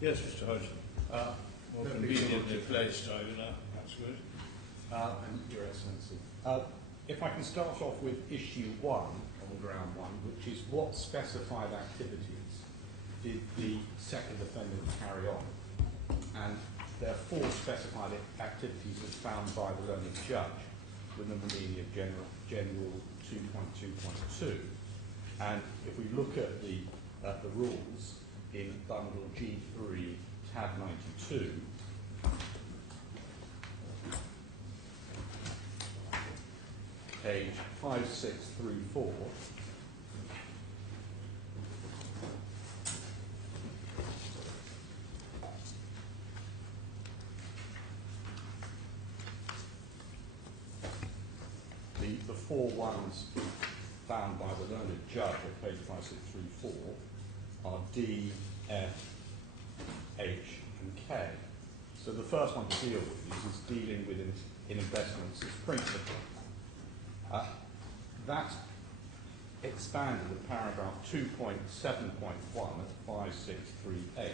Yes, Mr. Hodgson. More conveniently placed, I know. That's good. Your Excellency. If I can start off with issue 1 on ground 1, which is what specified activities did the second defendant carry on? And there are 4 specified activities as found by the learned judge within the meaning of General 2.2.2. And if we look at the rules in bundle G3, tab 92, page 5, 6 through 4, the 4 ones found by the learned judge at page 5, 6 through 4 are D, F, H, and K. So the first one to deal with is dealing with in investments as principal. That's expanded in paragraph 2.7.1 at 5638.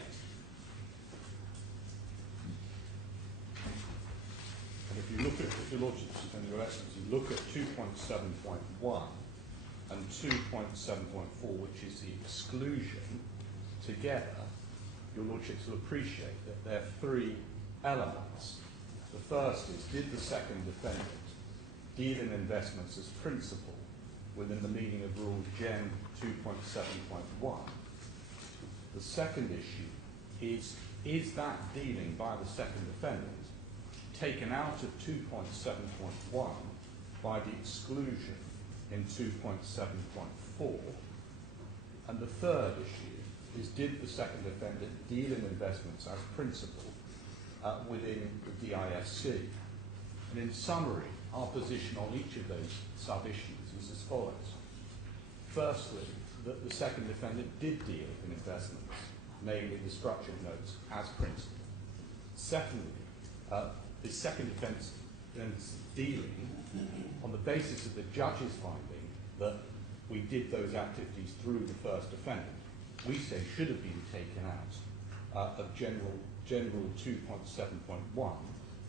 And if you look at, if your Lordship and Your Excellency, look at 2.7.1 and 2.7.4, which is the exclusion, together, your Lordships will appreciate that there are 3 elements. The first is, did the second defendant deal in investments as principal within the meaning of Rule Gen 2.7.1? The second issue is that dealing by the second defendant taken out of 2.7.1 by the exclusion in 2.7.4? And the third issue is, did the second defendant deal in investments as principal within the DISC? And in summary, our position on each of those sub-issues is as follows. Firstly, that the second defendant did deal in investments, namely the structured notes, as principal. Secondly, the second defendant's dealing on the basis of the judge's finding that we did those activities through the first defendant, we say should have been taken out of General 2.7.1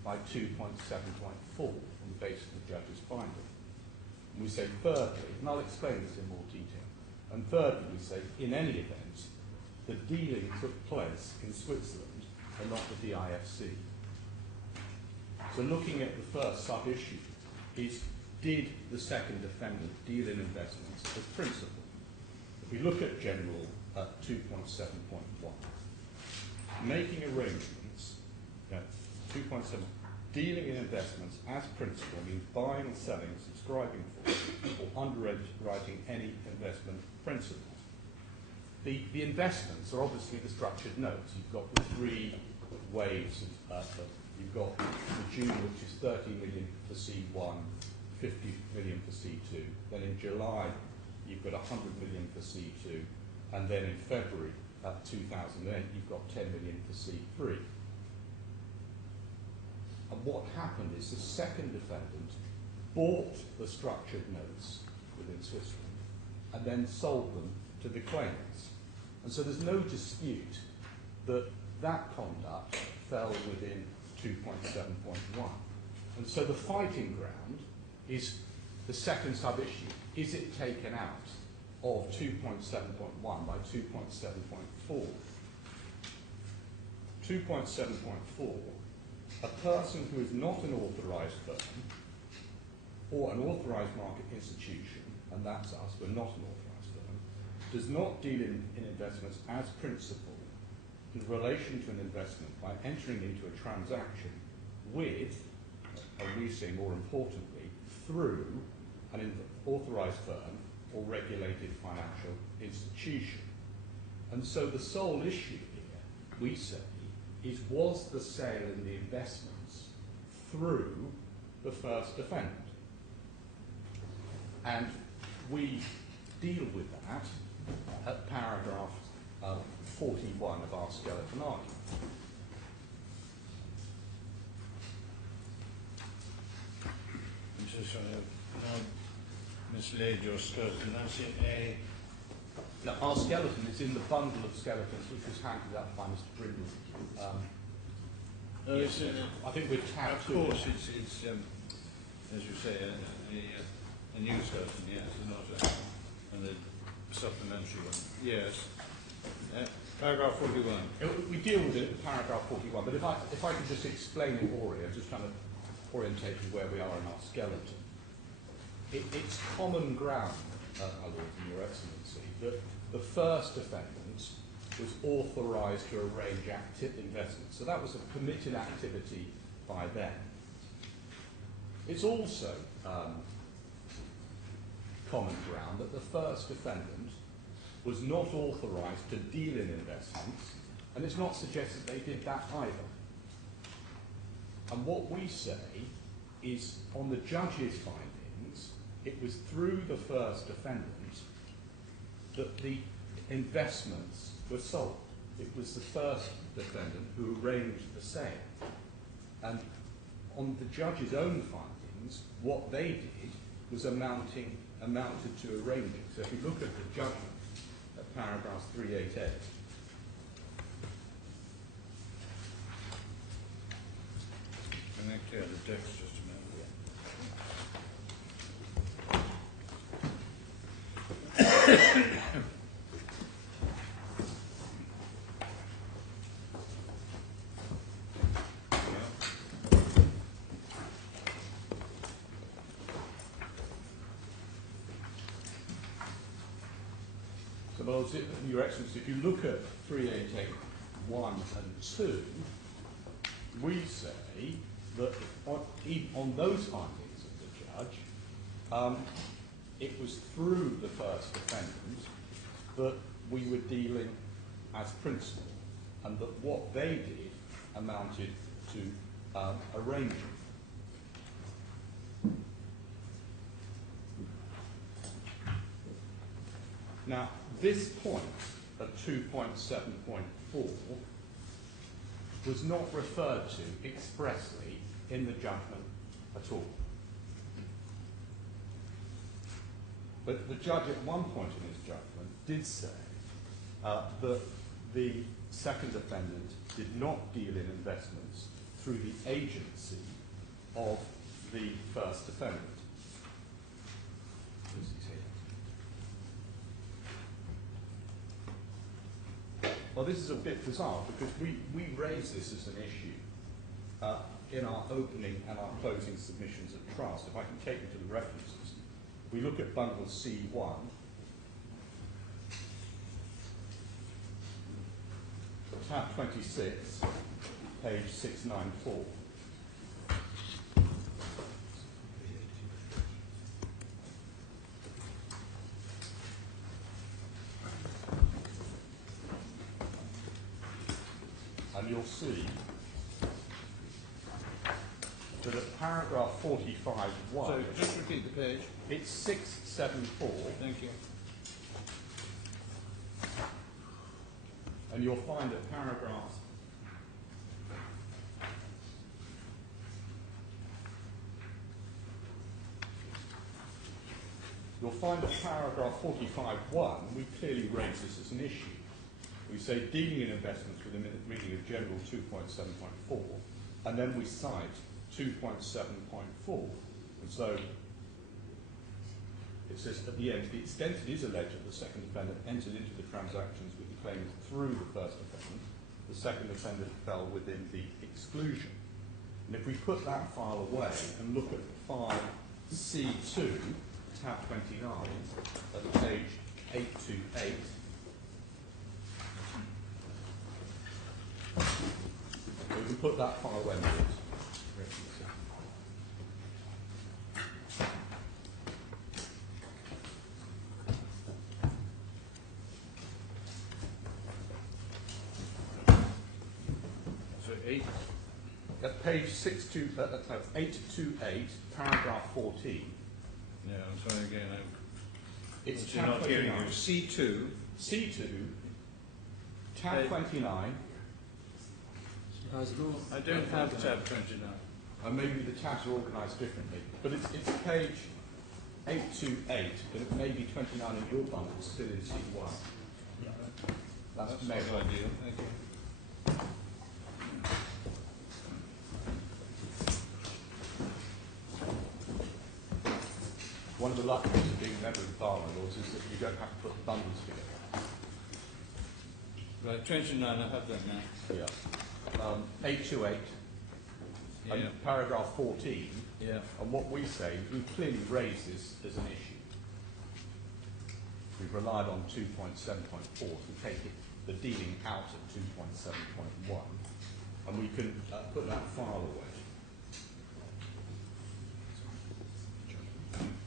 by 2.7.4 on the basis of the judge's finding. And we say thirdly, and I'll explain this in more detail, and thirdly we say in any event, the dealing took place in Switzerland and not the DIFC. So looking at the first sub-issue is, did the second defendant deal in investments as principal? If we look at General 2.7.1, making arrangements, 2.7, dealing in investments as principal means buying, selling, subscribing for, or underwriting any investment principles. The investments are obviously the structured notes. You've got the 3 waves of you've got the June, which is 30 million for C1, 50 million for C2. Then in July, you've got 100 million for C2. And then in February 2008, you've got 10 million for C3. And what happened is the second defendant bought the structured notes within Switzerland and then sold them to the claimants. And so there's no dispute that that conduct fell within 2.7.1. And so the fighting ground is the second sub-issue. Is it taken out of 2.7.1 by 2.7.4? 2.7.4, a person who is not an authorised firm or an authorised market institution, and that's us, we're not an authorised firm, does not deal in investments as principal in relation to an investment by entering into a transaction with, and we say more importantly, through an authorised firm or regulated financial institution. And so the sole issue here, we say, is was the sale in the investments through the first defendant? And we deal with that at paragraph 41 of our skeleton argument. I'm so sorry, I've mislaid your skeleton. That's in Now, our skeleton is in the bundle of skeletons which was handed out by Mr. Brindle. Yes, I think we're tagged of course, it's as you say, a new skeleton, yes, and a supplementary one. Yes. Paragraph 41. We deal with it in paragraph 41, but if I could just explain it orally, just kind of orientate you where we are in our skeleton. It's common ground, my Lord and Your Excellency, that the first defendant was authorised to arrange active investments. So that was a permitted activity by them. It's also common ground that the first defendant was not authorised to deal in investments, and it's not suggested they did that either. And what we say is, on the judge's findings, it was through the first defendant that the investments were sold. It was the first defendant who arranged the sale. And on the judge's own findings, what they did was amounted to arranging. So if you look at the judgment at paragraph 388, Can I clear the text just a minute? Well, Your Excellency, if you look at 388(1) and 2, we say that on those findings of the judge, it was through the first defendant that we were dealing as principal, and that what they did amounted to arranging. Now, this point at 2.7.4 was not referred to expressly in the judgment at all. But the judge at one point in his judgment did say that the second defendant did not deal in investments through the agency of the first defendant. Well, this is a bit bizarre because we raised this as an issue in our opening and our closing submissions at trust. If I can take you to the references, we look at bundle C1, tab 26, page 694. And you'll see that at paragraph 45(1), So just repeat the page. it's 674, Thank you. and you'll find at paragraph you'll find at paragraph 45(1), we clearly raise this as an issue. We say dealing in investments within the meaning of general 2.7.4, and then we cite 2.7.4. And so it says at the end, the extent it is alleged that the second defendant entered into the transactions with the claimant through the first defendant, the second defendant fell within the exclusion. And if we put that file away and look at file C2, tab 29, at page 828, so we can put that file away. So 8. At page 828, paragraph 14. Yeah, I'm sorry again. It's You're tab not hearing 29. you. C2. C2, tab 29. I don't have tab 29. Maybe the tabs are organised differently, but it's page 828, but it may be 29 in your bundle, still in C1. That's That's maybe not ideal, thank you. one of the luxuries of being a member of Parliament laws is that you don't have to put the bundles together. Right, 29, I have that now. Yeah. 828, Yeah. and paragraph 14, Yeah. and what we say, we clearly raise this as an issue. We've relied on 2.7.4 to take it, the dealing out of 2.7.1, and we can put that file away.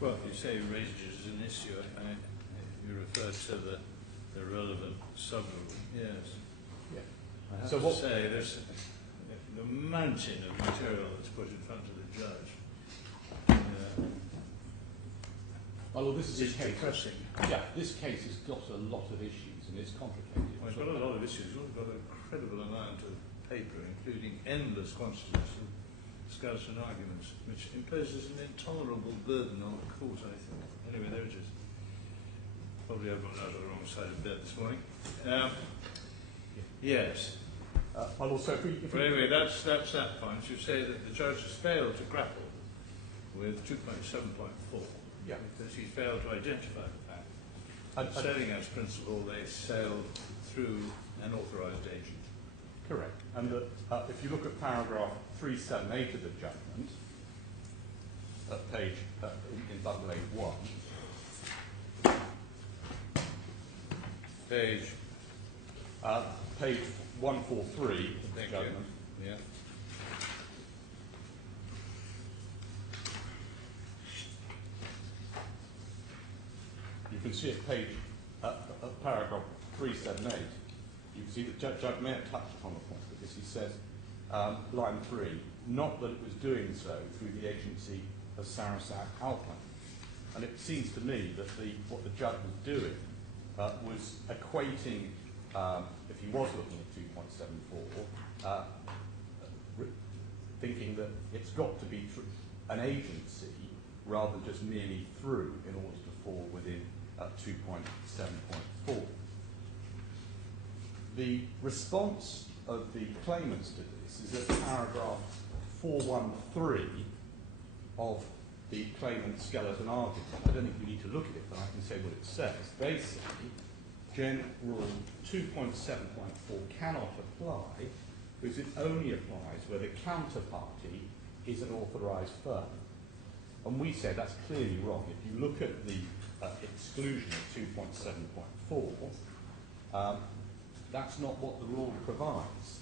Well, if you say ranges as an issue, you refer to the relevant subrule. Yes. Yeah. I have So to what- say, there's the mountain of material that's put in front of the judge. Well, this is It's a case. depressing. Yeah, this case has got a lot of issues and it's complicated. Well, it's got a lot of issues. We've got an incredible amount of paper, including endless quantities of scouts and arguments, which imposes an intolerable burden on the court, I think. Anyway, there it is. Probably I've got out of the wrong side of bed this morning. Yes. Well, also, if we But anyway, that's that point. You say that the judge has failed to grapple with 2.7.4 yeah, because he failed to identify the fact and, that selling as principal they sailed through an authorised agent. correct. And if you look at paragraph 378 of the judgment, at page in bundle A1, Page. page 143 of the Thank judgment. you. Yeah. You can see at page, paragraph 378, you can see that Judge may have touched upon the point because he says, line 3, not that it was doing so through the agency of Sarasin-Alpen. And it seems to me that what the judge was doing was equating, if he was looking at 2.74, thinking that it's got to be an agency rather than just merely through in order to fall within 2.7.4. The response of the claimants to this is at paragraph 413 of the claimant skeleton argument. I don't think we need to look at it, but I can say what it says. They say General 2.7.4 cannot apply because it only applies where the counterparty is an authorised firm. And we say that's clearly wrong. If you look at the exclusion of 2.7.4, that's not what the rule provides.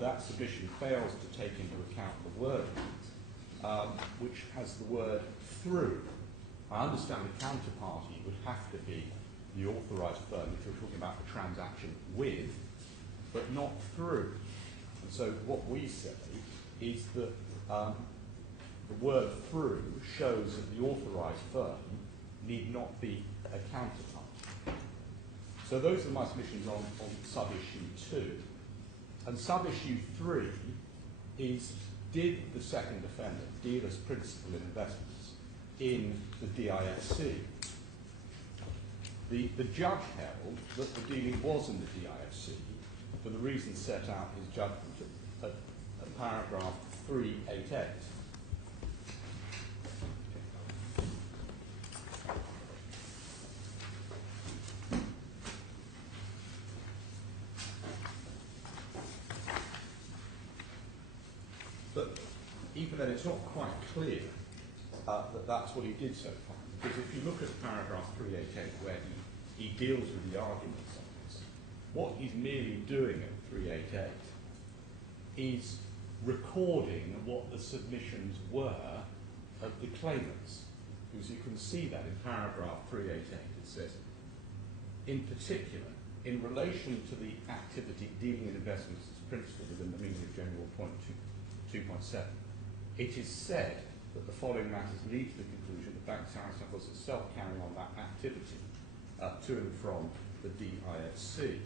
That submission fails to take into account the word, which has the word through. I understand the counterparty would have to be the authorised firm if you're talking about the transaction with, but not through. And so what we say is that the word through shows that the authorised firm need not be a counterpart. So those are my submissions on sub-issue 2. And sub-issue 3 is, did the second defendant deal as principal in investments in the DIFC? The judge held that the dealing was in the DIFC for the reasons set out in his judgment at paragraph 388. But even then, it's not quite clear that that's what he did so far. Because if you look at paragraph 388, where he deals with the arguments on this, what he's merely doing at 388 is recording what the submissions were of the claimants. Because you can see that in paragraph 388, it says, in particular, in relation to the activity dealing in investments as principal within the meaning of General Point 2.7, it is said that the following matters lead to the conclusion that Bank Sarasin was itself carrying on that activity to and from the DIFC.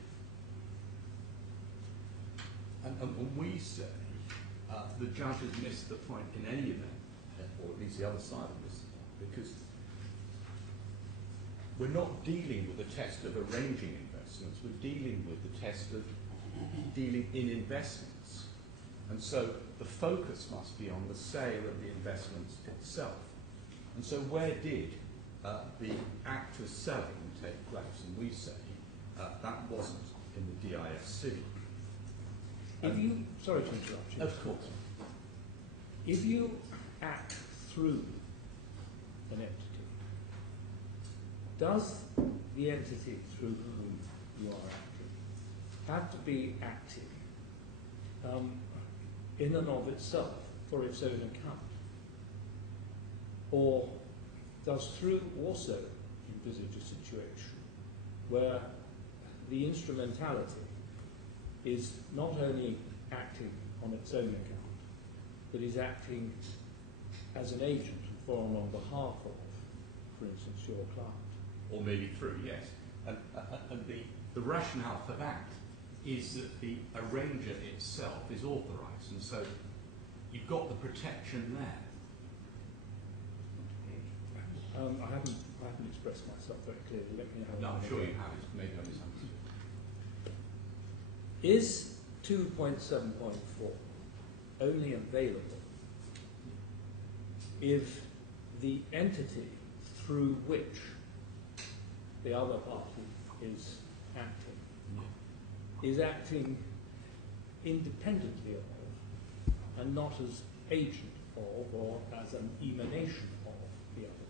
And when we say the judge has missed the point in any event, or at least the other side of this, because we're not dealing with the test of arranging investments, we're dealing with the test of dealing in investments. And so the focus must be on the sale of the investments itself. And so where did the act of selling take place? And we say that wasn't in the DIFC. Sorry to interrupt you. Of course. If you act through an entity, does the entity through whom you are acting have to be acting in and of itself for its own account? Or does through also envisage a situation where the instrumentality is not only acting on its own account, but is acting as an agent for and on behalf of, for instance, your client? Or maybe through, yes. And the rationale for that is that the arranger itself is authorised, and so you've got the protection there. I haven't expressed myself very clearly. Let me know. No, I'm sure you have. It's maybe I misunderstood. Is 2.7.4 only available if the entity through which the other party is acting independently of and not as agent of or as an emanation of the other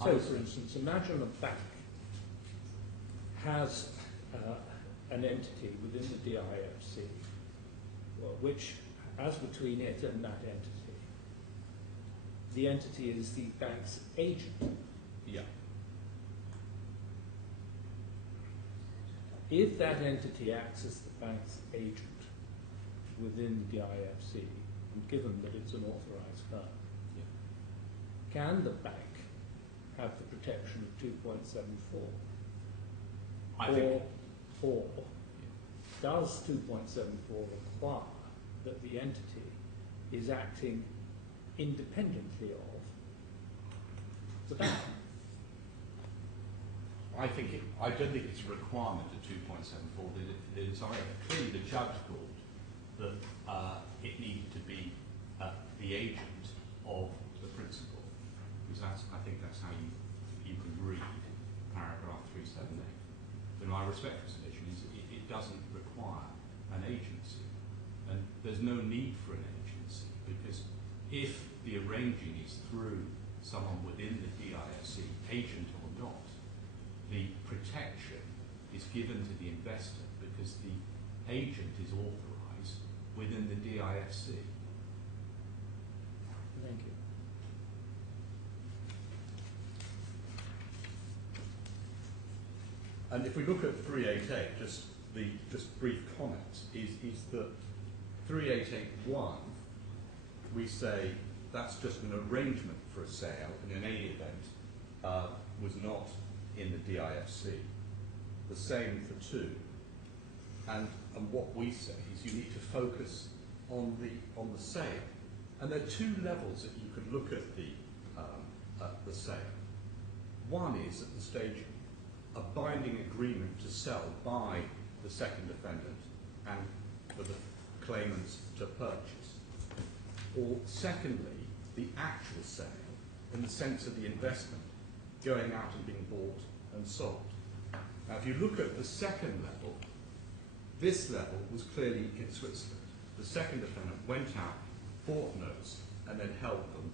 party? So, for instance, imagine a bank has an entity within the DIFC, which, as between it and that entity, the entity is the bank's agent. Yeah. If that entity acts as the bank's agent within the DIFC, and given that it's an authorised firm, can the bank have the protection of 2.74? Or does 2.74 require that the entity is acting independently of the bank? I don't think it's a requirement of 2.74 that it's clearly the judge thought that it needed to be the agent of the principal, because I think that's how you can read paragraph 378. But my respectful submission is it doesn't require an agency, and there's no need for an agency, because if the arranging is through someone within the DIFC, agent or not, the protection is given to the investor because the agent is authorised within the DIFC. Thank you. And if we look at 388, just brief comments, is that 3881, we say that's just an arrangement for a sale, and in any event was not in the DIFC. The same for 2. And what we say is you need to focus on the sale. And there are 2 levels that you could look at the sale. One is at the stage a binding agreement to sell by the second defendant and for the claimants to purchase. Or secondly, the actual sale in the sense of the investment going out and being bought and sold. Now, if you look at the second level, this level was clearly in Switzerland. The second defendant went out, bought notes, and then held them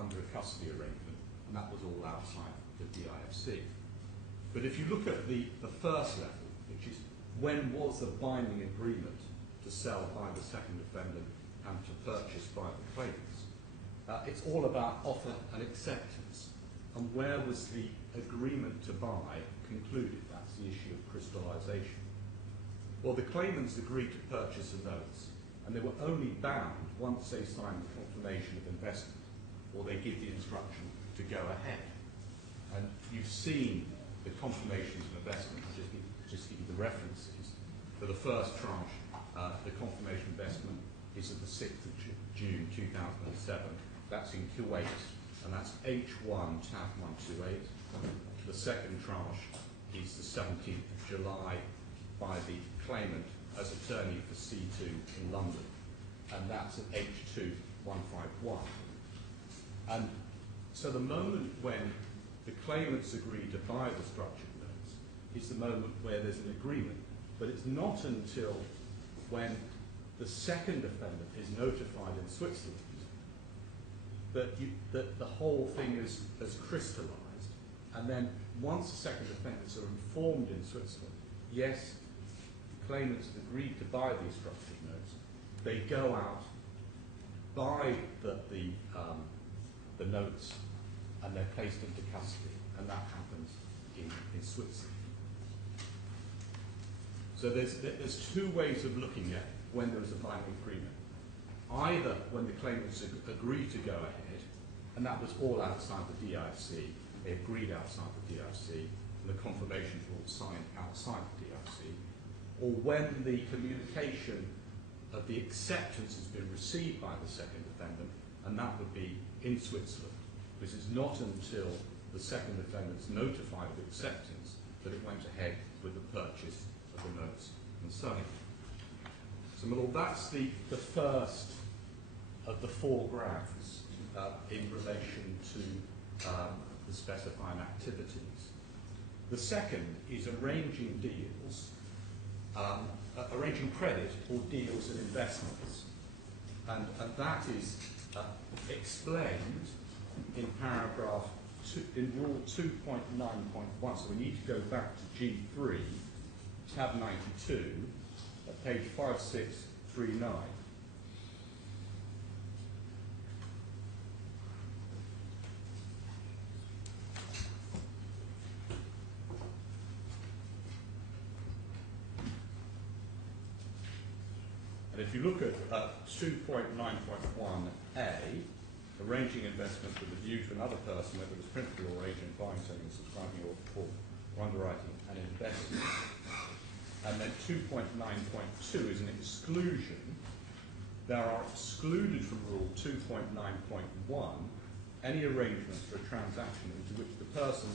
under a custody arrangement, and that was all outside the DIFC. But if you look at the first level, which is when was the binding agreement to sell by the second defendant and to purchase by the claimants, it's all about offer and acceptance. And where was the agreement to buy concluded? That's the issue of crystallisation. Well, the claimants agreed to purchase the notes, and they were only bound once they signed the confirmation of investment, or they give the instruction to go ahead. And you've seen the confirmations of investment. I'll just give you the references. For the first tranche, the confirmation investment is at the 6th of June 2007. That's in Kuwait, and that's H1 tab 128. The second tranche is the 17th of July by the claimant as attorney for C2 in London, and that's at H2 151. And so the moment when the claimants agree to buy the structured notes is the moment where there's an agreement. But it's not until when the second defendant is notified in Switzerland that the whole thing is crystallised. And then once the second defendants are informed in Switzerland, yes, the claimants have agreed to buy these structured notes, they go out, buy the notes, and they're placed into custody, and that happens in Switzerland. So there's two ways of looking at when there is a binding agreement. Either when the claimants agree to go ahead, and that was all outside the DIC, they agreed outside the DIC, and the confirmations were all signed outside the DIC, or when the communication of the acceptance has been received by the second defendant, and that would be in Switzerland. This is not until the second defendant's notified of acceptance that it went ahead with the purchase of the notes and selling. So, well, that's the first of the four grounds in relation to the specifying activities. The second is arranging deals, arranging credit or deals and investments. And that is explained in paragraph in rule 2.9.1. So we need to go back to G3, tab 92, at page 5639. And if you look at 2.9.1a, arranging investment with a view to another person, whether it's principal or agent, buying, selling, subscribing, or underwriting an investment. And then 2.9.2 is an exclusion. There are excluded from Rule 2.9.1 any arrangements for a transaction into which the person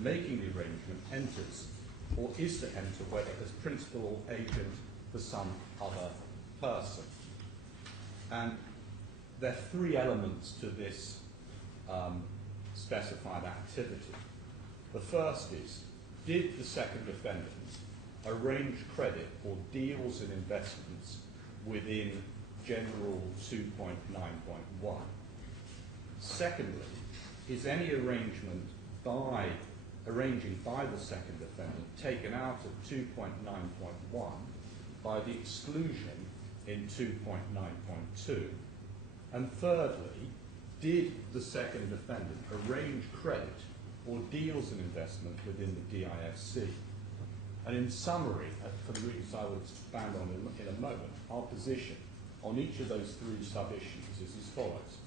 making the arrangement enters or is to enter, whether as principal or agent for some other person. And there are three elements to this specified activity. The first is, did the second defendant arrange credit or deals and investments within General 2.9.1? Secondly, is any arrangement arranging by the second defendant taken out of 2.9.1 by the exclusion in 2.9.2? And thirdly, did the second defendant arrange credit or deals and investment within the DIFC? And in summary, for the reasons I will expand on in a moment, our position on each of those three sub-issues is as follows.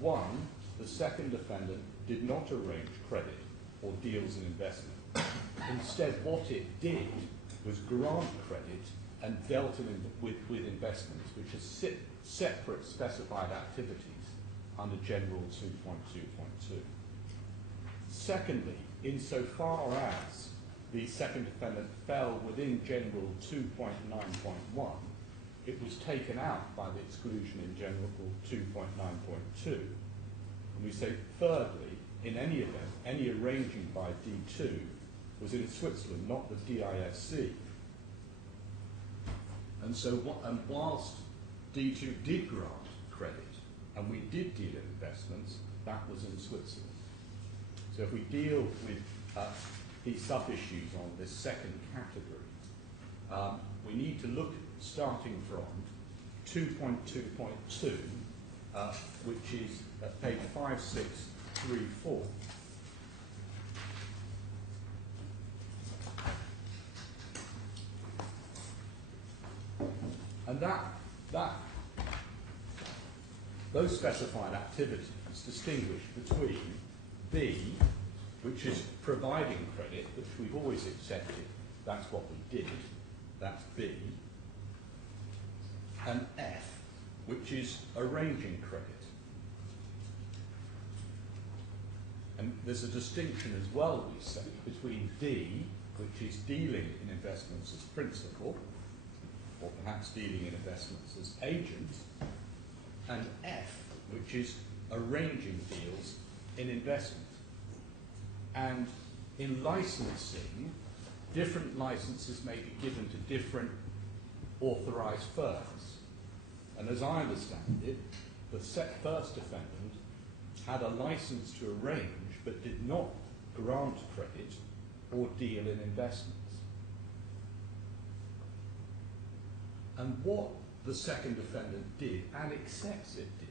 One, the second defendant did not arrange credit or deals and investment. Instead, what it did was grant credit and dealt with investments, which are separate specified activities under General 2.2.2. Secondly, insofar as the second defendant fell within General 2.9.1, it was taken out by the exclusion in General 2.9.2. And we say, thirdly, in any event, any arranging by D2 was in Switzerland, not the DIFC. And so, whilst D2 did grant credit, and we did deal in investments, that was in Switzerland. So if we deal with these sub-issues on this second category, we need to look starting from 2.2.2, which is at page 5634. And those specified activities distinguish between B, which is providing credit, which we've always accepted, that's what we did, that's B, and F, which is arranging credit. And there's a distinction as well, we say, between D, which is dealing in investments as principal, or perhaps dealing in investments as agent, and F, which is arranging deals in investment. And in licensing, different licenses may be given to different authorised firms. And as I understand it, the first defendant had a license to arrange but did not grant credit or deal in investments. And what the second defendant did, and accepts it did,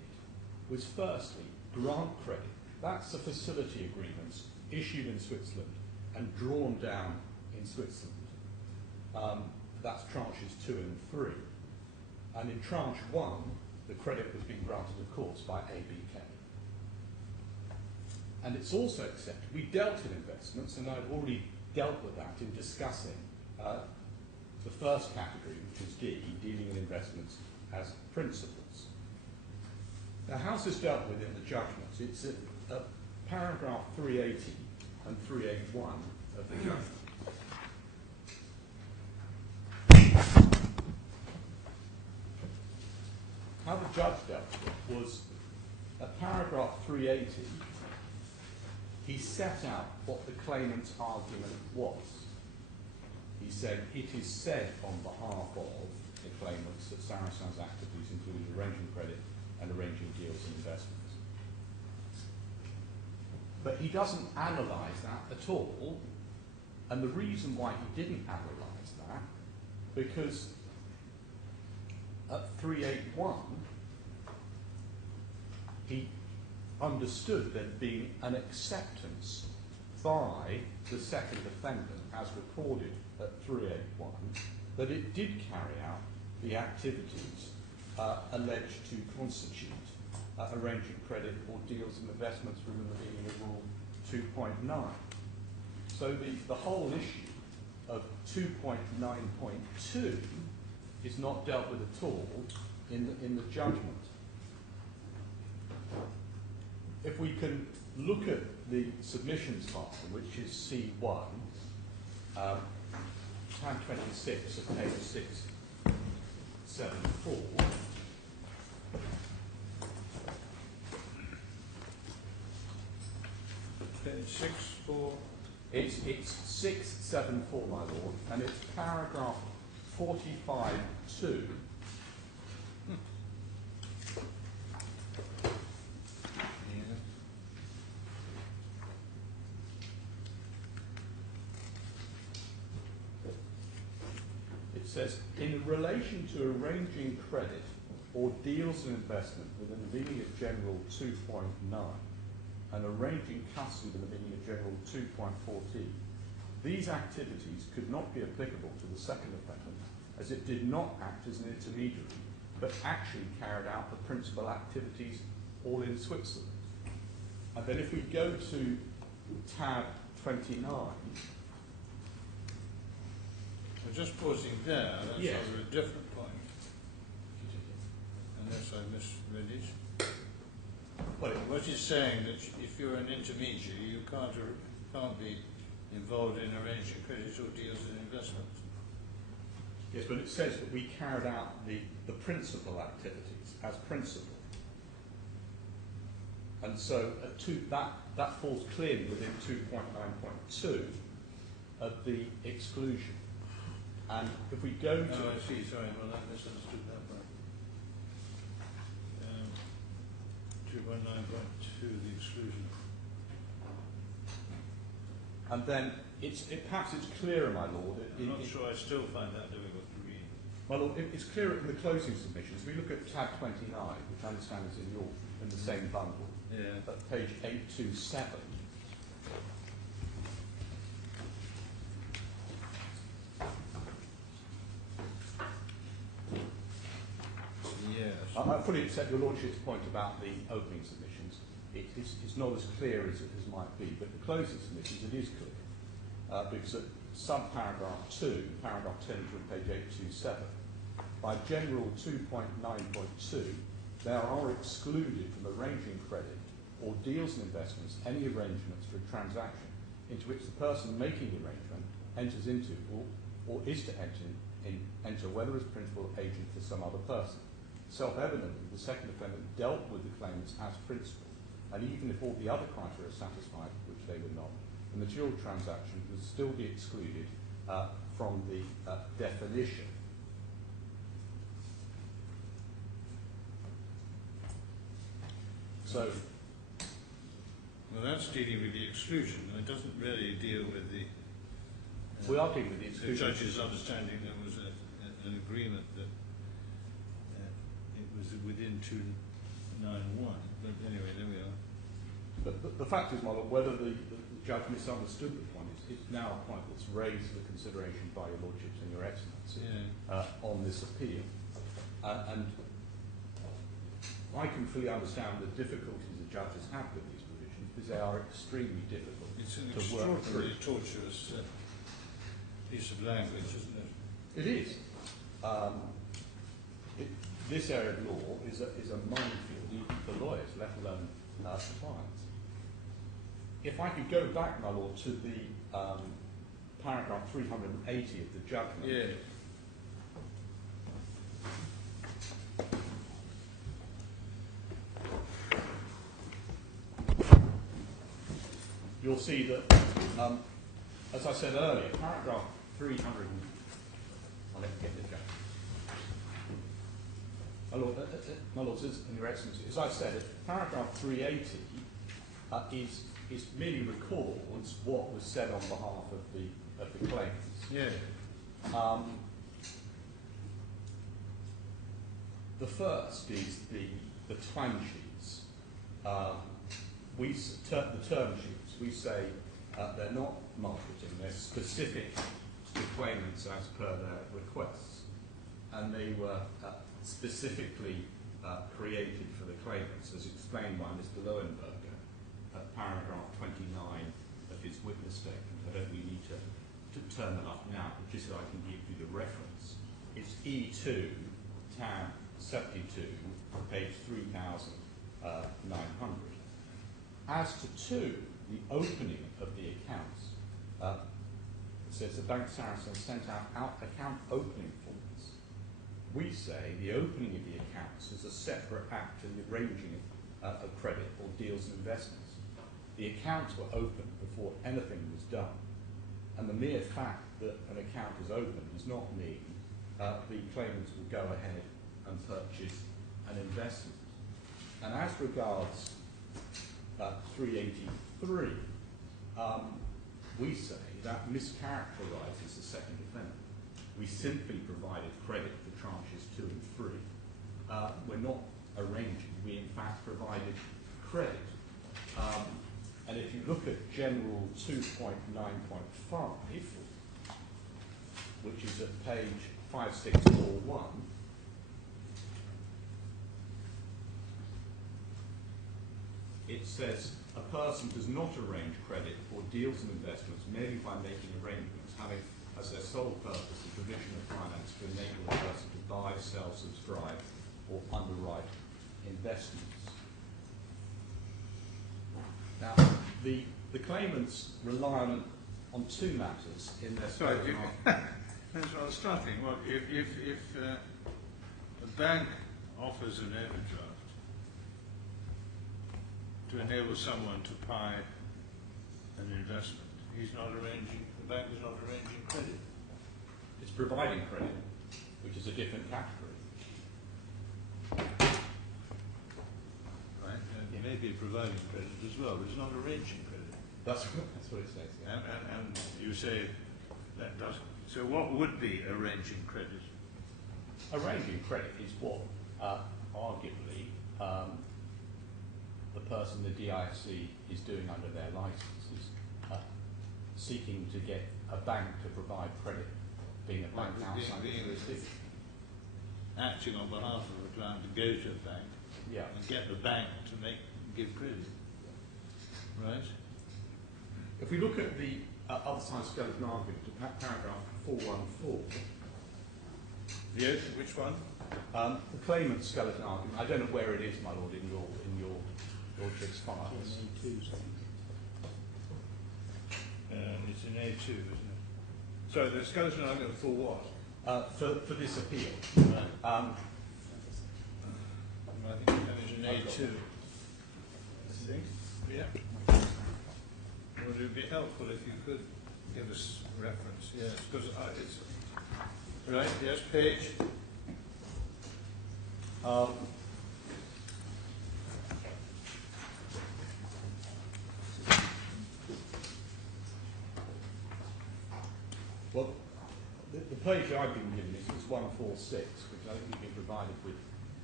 was firstly grant credit. That's the facility agreements issued in Switzerland and drawn down in Switzerland. That's tranches 2 and 3. And in tranche 1, the credit was being granted, of course, by ABK. And it's also accepted. We dealt in investments, and I've already dealt with that in discussing the first category, which is D, dealing in investments as principals. Now, how's this dealt with in the judgments? It's at paragraph 380 and 381 of the judgment. How the judge dealt with it was, at paragraph 380, he set out what the claimant's argument was. He said, it is said on behalf of the claimants that Sarasin's activities included arranging credit and arranging deals and investments. But he doesn't analyse that at all, and the reason why he didn't analyse that, because at 381, he understood there being an acceptance by the second defendant, as recorded at 381, that it did carry out the activities alleged to constitute arranging credit or deals and investments within the meaning of Rule 2.9. So the whole issue of 2.9.2 is not dealt with at all in the judgment. If we can look at the submissions file, which is C1, tab 26 of page 674. Page 6.4. It's 674, my lord, and it's paragraph 45.2. It says, in relation to arranging credit or deals and investment within the meaning of General 2.9 and arranging custody within the meaning of General 2.14, these activities could not be applicable to the second defendant, as it did not act as an intermediary, but actually carried out the principal activities all in Switzerland. And then if we go to tab 29, I'm just pausing there, that's yes. over a different point. Unless I misread it. Well, What he's saying that if you're an intermediary, you can't be involved in arranging credit or deals and investments. yes, but it says that we carried out the principal activities as principal. And so that falls clearly within 2.9.2 of the exclusion. And if we go to... Oh, I see, sorry, well, I misunderstood that one. 2.9.2, the exclusion. And then perhaps it's clearer, my lord. I'm not sure, I still find that difficult to read. My lord, it's clearer in the closing submissions. We look at tab 29, which I understand is in the same bundle. Yeah. At page 827. Yes. I fully accept your Lordship's point about the opening submissions. It's not as clear as it might be, but the closing submissions, it is clear. Because at subparagraph 2, paragraph 10 from page 827, by General 2.9.2, they are excluded from arranging credit or deals in investments any arrangements for a transaction into which the person making the arrangement enters into or is to enter whether as principal or agent for some other person. Self-evidently, the second defendant dealt with the claimants as principal, and even if all the other criteria are satisfied, which they were not, the material transaction would still be excluded from the definition. So, well, that's dealing with the exclusion, and it doesn't really deal with the. We are dealing with the The exclusion. judge's understanding there was an agreement that it was within 291. But anyway, there we are. But the fact is, my lord, whether the judge misunderstood the point is now a point that's raised for consideration by your lordships and your excellency on this appeal. And I can fully understand the difficulties the judges have with these provisions because they are extremely difficult It's an to work through. extraordinarily tortuous piece of language, isn't it? It is. This area of law is a minefield even for lawyers, let alone clients. If I could go back, my lord, to the paragraph 380 of the judgment. Yeah. You'll see that, as I said earlier, paragraph 300. I'll let you get the judgment. My Lord, and Your Excellency, as I said, paragraph 380 is merely records what was said on behalf of the claimants. Yeah. The first is the time sheets. The term sheets, we say they're not marketing, they're specific to claimants as per their requests. And they were specifically created for the claimants, as explained by Mr. Lowenberger at paragraph 29 of his witness statement. I don't really need to turn that up now, but just so I can give you the reference. It's E2, tab 72, page 3,900. As to 2, the opening of the accounts, it says the Bank Saracen sent out account opening forms. We say the opening of the accounts is a separate act to the arranging of credit or deals and investments. The accounts were opened before anything was done, and the mere fact that an account is opened does not mean the claimants will go ahead and purchase an investment. And as regards 383, we say that mischaracterises the second defendant. We simply provided credit for tranches 2 and 3. We're not arranging, we in fact provided credit. And if you look at General 2.9.5, which is at page 5641, it says a person does not arrange credit or deals in investments merely by making arrangements having as their sole purpose the provision of finance to enable a person to buy, sell, subscribe, or underwrite investments. Now, the claimants rely on 2 matters in their Sorry, that's what I was starting. Well, if a bank offers an overdraft to enable someone to buy an investment, the bank is not arranging credit. It's providing credit, which is a different category. Right, and it may be providing credit as well, but it's not arranging credit. That's what it says. Yeah. And you say that doesn't. So what would be arranging credit? Arranging credit is what, arguably, the person, the DIC, is doing under their licenses, seeking to get a bank to provide credit, being a bank outside the jurisdiction. Acting on behalf of a client to go to a bank and get the bank to give credit. Right? If we look at the other side's skeleton argument, to paragraph 414. Yes, which one? The claimant's skeleton argument. I don't know where it is, my lord, in your Lordship's files. It's in A2, isn't it? So the skeleton argument for what? For this appeal. Right. Um, I think that is in A2. Yeah. Well, it would be helpful if you could give us reference, yes, because it's... Right, yes, page. Well, the page I've been given is 146, which I think you've been provided with.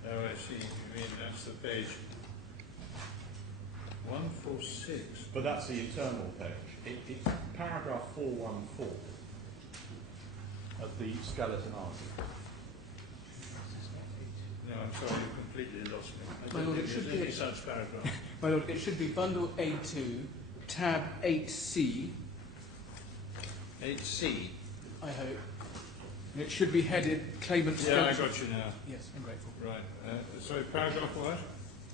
Oh, I see. You mean that's the page 146. But that's the internal page. It's paragraph 414 of the skeleton argument. No, I'm sorry, you completely lost me. I My don't lord, think it should there's any be- such paragraph. My lord, it should be bundle A2, tab 8C, 8C. I hope. And it should be headed claimant Yeah, I skeleton. got you now. Yes, I'm grateful. Right. Sorry, paragraph what?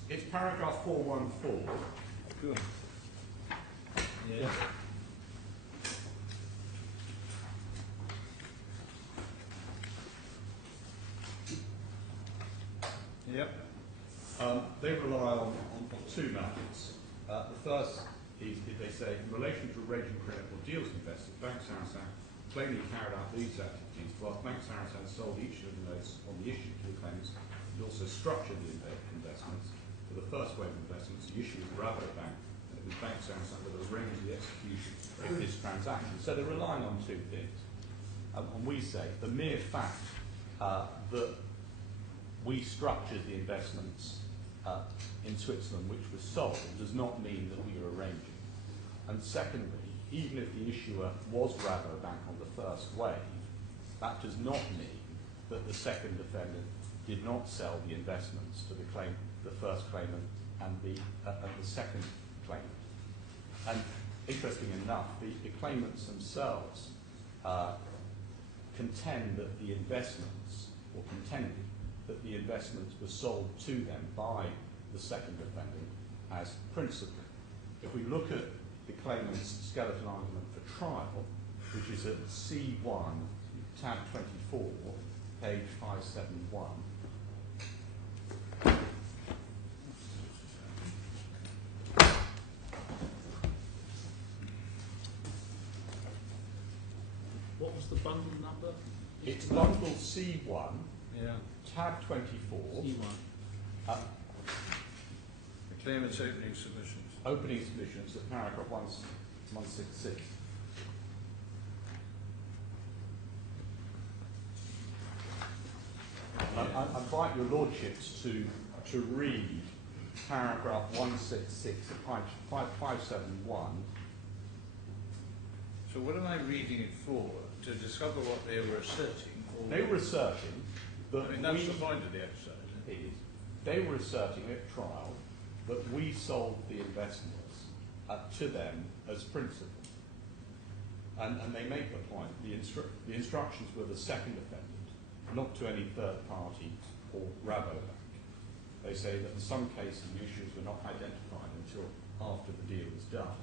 It's paragraph 414. Good. Yeah. Yep. They rely on two matters. The first is if they say, in relation to a raging criminal deals investor, Bank Sarasin plainly carried out these activities, while Bank Sarasin sold each of the notes on the issue to the claimants, and also structured the investments. For the first wave of investments, the issue was Rabobank, and it was Bank Sarasin that arranged the execution of this transaction. So they're relying on two things. And we say the mere fact that we structured the investments in Switzerland which were sold does not mean that we are arranging. And secondly, even if the issuer was Rabobank on the first wave, that does not mean that the second defendant did not sell the investments to the first claimant and the second claimant. And interesting enough, the claimants themselves contend that the investments, or contended that the investments were sold to them by the second defendant as principal. If we look at the claimant's skeleton argument for trial, which is at C1, tab 24, page 571, What was the bundle number? it's bundle C1, Yeah. tab 24, C1. The claimant's opening submissions. opening submissions at paragraph 166. I invite your lordships to read paragraph 166 of page 571. So what am I reading it for? To discover what they were asserting? Or They were asserting that I mean, that's we, the point of the exercise. Isn't it? they were asserting at trial that we sold the investments to them as principal. And they make the point, the instructions were the second defendant, not to any third party or Rabobank. They say that in some cases the issues were not identified until after the deal was done.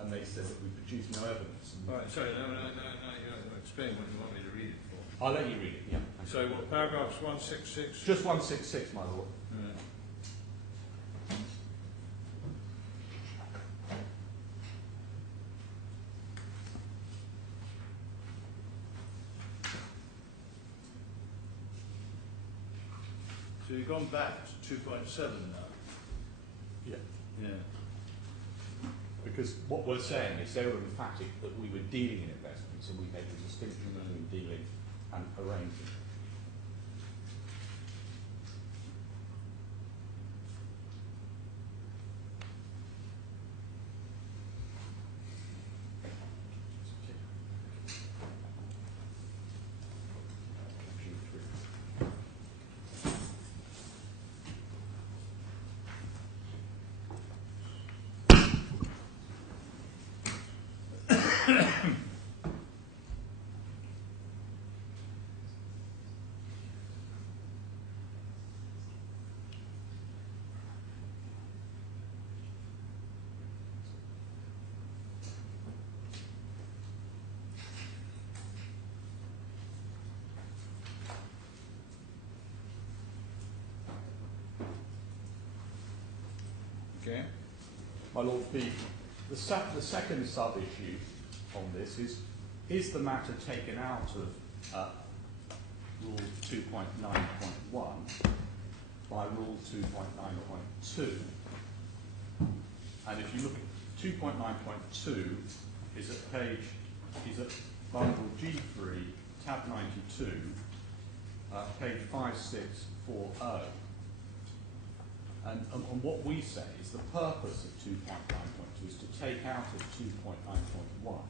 And they said that we produced no evidence. All right, sorry, no, you have to explain what you want me to read it for. I'll let you read it, yeah. So what, paragraphs 166? Just 166, my lord. Right. So you've gone back to 2.7 now? Yeah. Yeah. Because what we're saying is they were emphatic that we were dealing in investments and we make a distinction between dealing and arranging. My Lord, the second sub-issue on this is the matter taken out of Rule 2.9.1 by Rule 2.9.2. And if you look at 2.9.2 is at bundle G3, tab 92, page 5640. And what we say is the purpose of 2.9.2 is to take out of 2.9.1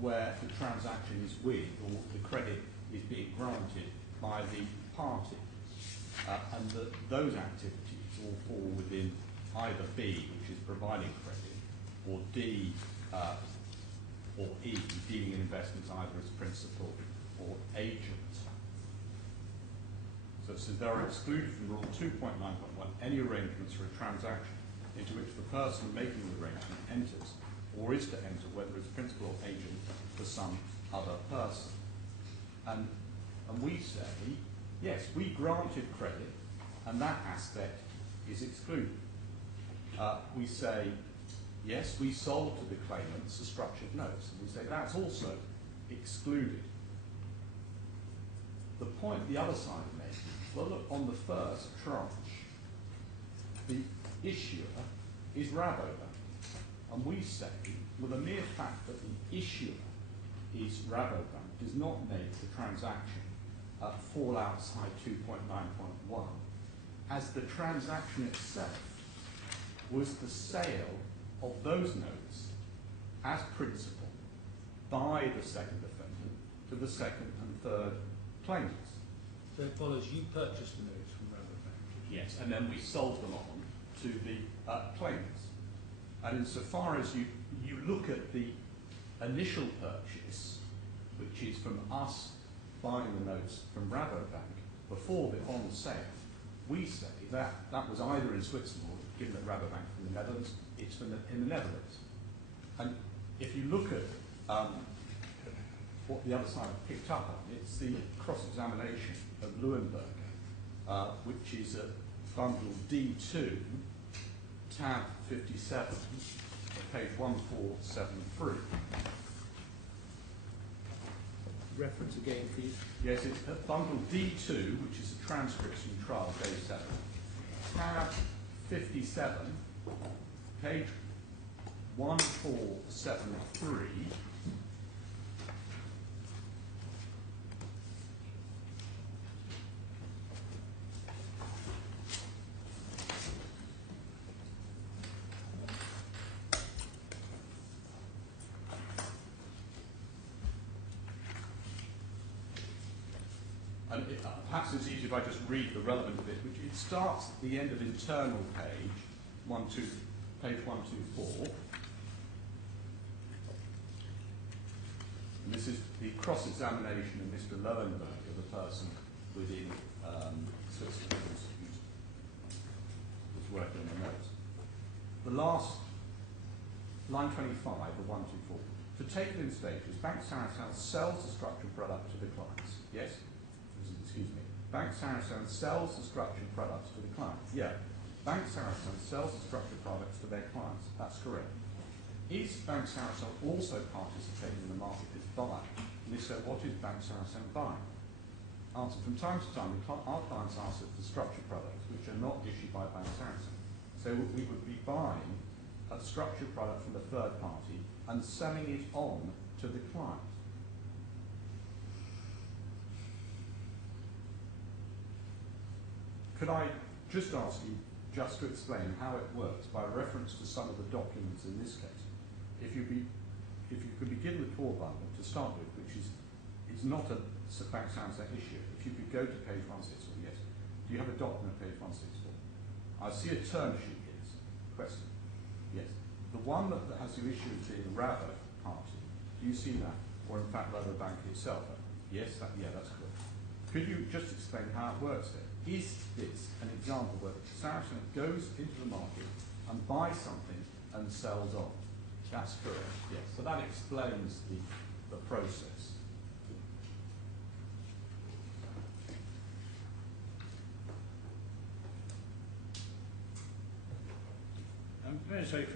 where the transaction is with or the credit is being granted by the party. And those activities all fall within either B, which is providing credit, or D or E, dealing in investments either as principal or agent. So it says there are excluded from Rule 2.9.1 any arrangements for a transaction into which the person making the arrangement enters or is to enter, whether as principal or agent, for some other person. And we say, yes, we granted credit, and that aspect is excluded. We say, yes, we sold to the claimants the structured notes, and we say that's also excluded. The point the other side makes, well, look, on the first tranche, the issuer is Rabobank, and we say, well, the mere fact that the issuer is Rabobank does not make the transaction fall outside 2.9.1, as the transaction itself was the sale of those notes as principal by the second defendant to the second and third claimants. So it follows you purchased the notes from Rabobank. Yes, and then we sold them on to the claimants. And insofar as you look at the initial purchase, which is from us buying the notes from Rabobank before the on sale, we say that that was either in Switzerland or, given that Rabobank from the Netherlands, it's from in the Netherlands. And if you look at what the other side picked up on, it's the cross-examination of Leuenberger, which is at bundle D2, tab 57, page 1473. Reference again, please. Yes, it's at bundle D2, which is the transcripts from trial, day 7. Tab 57, page 1473. And perhaps it's easier if I just read the relevant bit, which it starts at the end of internal page 124. And this is the cross-examination of Mr. Leuenberger, the person within Switzerland who's working on the notes. The last, line 25 of 124. To take it in stages, Bank Sarasin sells the structured product to the clients. Yes? Excuse me. Bank Sarasin sells the structured products to the clients. Yeah. Bank Sarasin sells the structured products to their clients. That's correct. Is Bank Sarasin also participating in the market as buyer? And if so, what is Bank Sarasin buying? Answer: from time to time, our clients ask us for structured products which are not issued by Bank Sarasin. So we would be buying a structured product from the third party and selling it on to the client. Could I just ask you just to explain how it works by reference to some of the documents in this case? If you could be given the core bundle to start with, which is not a Bank Sarasin issue, if you could go to page 164, yes. Do you have a document at page 164? I see a term sheet here. Question. Yes. The one that has the issue of being the Rabo party, do you see that? Or in fact Rabobank itself? Yes, that's correct. Could you just explain how it works then? Is this an example where Sarasin goes into the market and buys something and sells on? That's correct, yes. So that explains the process. I'm very sorry, it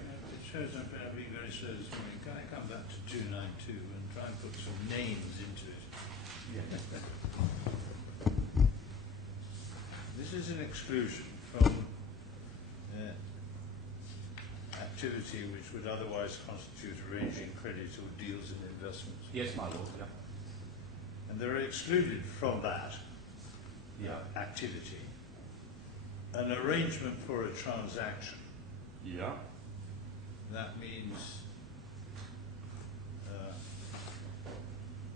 shows I'm being very slow this morning. Can I come back to 292 and try and put some names into it? Yeah. This is an exclusion from activity which would otherwise constitute arranging credit or deals in investments. Yes, my lord. Yeah. And they're excluded from that Yeah. activity an arrangement for a transaction. Yeah. That means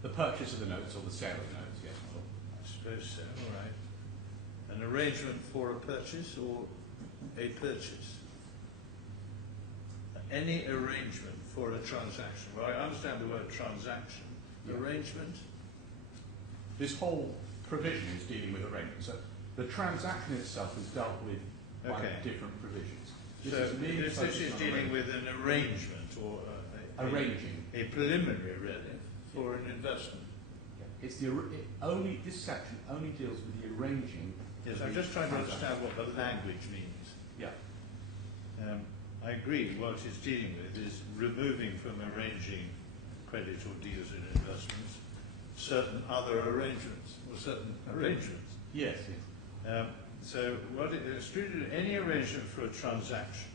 The purchase of the notes or the sale of the notes, yes, my lord. I suppose so, all right. An arrangement for a purchase or a purchase. Any arrangement for a transaction. Well, I understand the word transaction. Yeah. Arrangement? This whole provision is dealing with arrangements. So the transaction itself is dealt with by Okay. different provisions. So this is dealing with an arrangement or arranging. a preliminary, really, for an investment. It's this section only deals with the arranging. Yes, of I'm the just trying to transaction. understand what the language means. Yeah. I agree, what it's dealing with is removing from arranging credit or deals in investments certain other arrangements, or certain arrangements. Yes. So what it excluded any arrangement for a transaction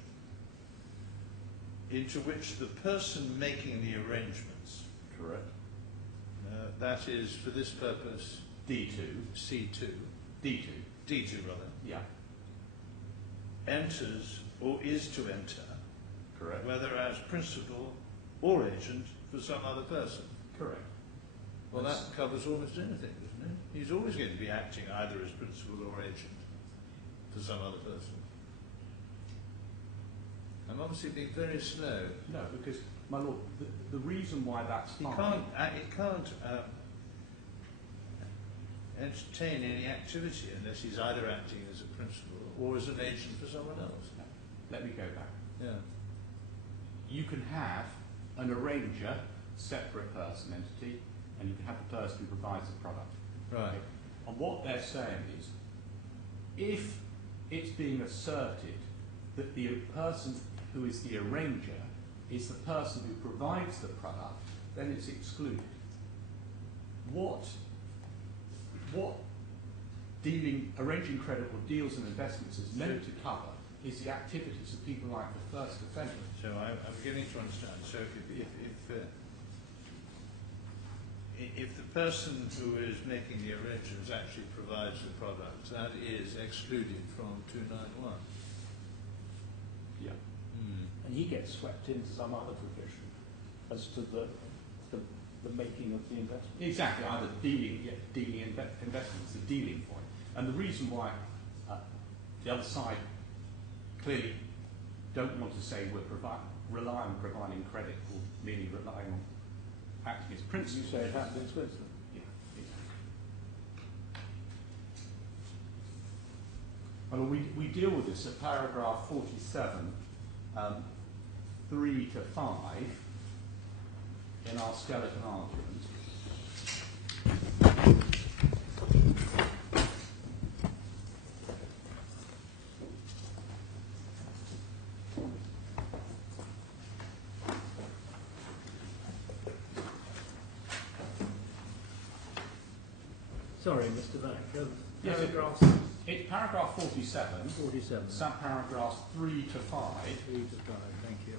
into which the person making the arrangements, Correct. that is for this purpose D2. C2, D2. D2 rather, Yeah. enters or is to enter, Correct. whether as principal or agent for some other person. Correct. Well, that covers almost anything, doesn't it? He's always going to be acting either as principal or agent for some other person. I'm obviously being very slow. No, because, my lord, the reason why that's He fine. can't entertain any activity unless he's either acting as a principal or as an agent for someone else. No. Let me go back. Yeah. You can have an arranger, separate person entity, and you can have the person who provides the product. Right. And what they're saying is, if it's being asserted that the person who is the arranger is the person who provides the product, then it's excluded. What arranging credit or deals and investments is meant to cover is the activities of people like the first offender. So I'm beginning to understand. So if the person who is making the arrangements actually provides the product, that is excluded from 291. Yeah. And he gets swept into some other provision as to the making of the investment. Exactly, either dealing investments, the dealing point. And the reason why the other side clearly don't want to say we're relying on providing credit or merely relying on acting as principal. You say it happened in Switzerland. Yeah, exactly. Well, we deal with this at paragraph 47, 3 to 5 in our skeleton argument. Sorry, Mr. Vack. Yes, Paragraph it's paragraph 47, 47. subparagraphs 3 to 5. 3 to 5, thank you.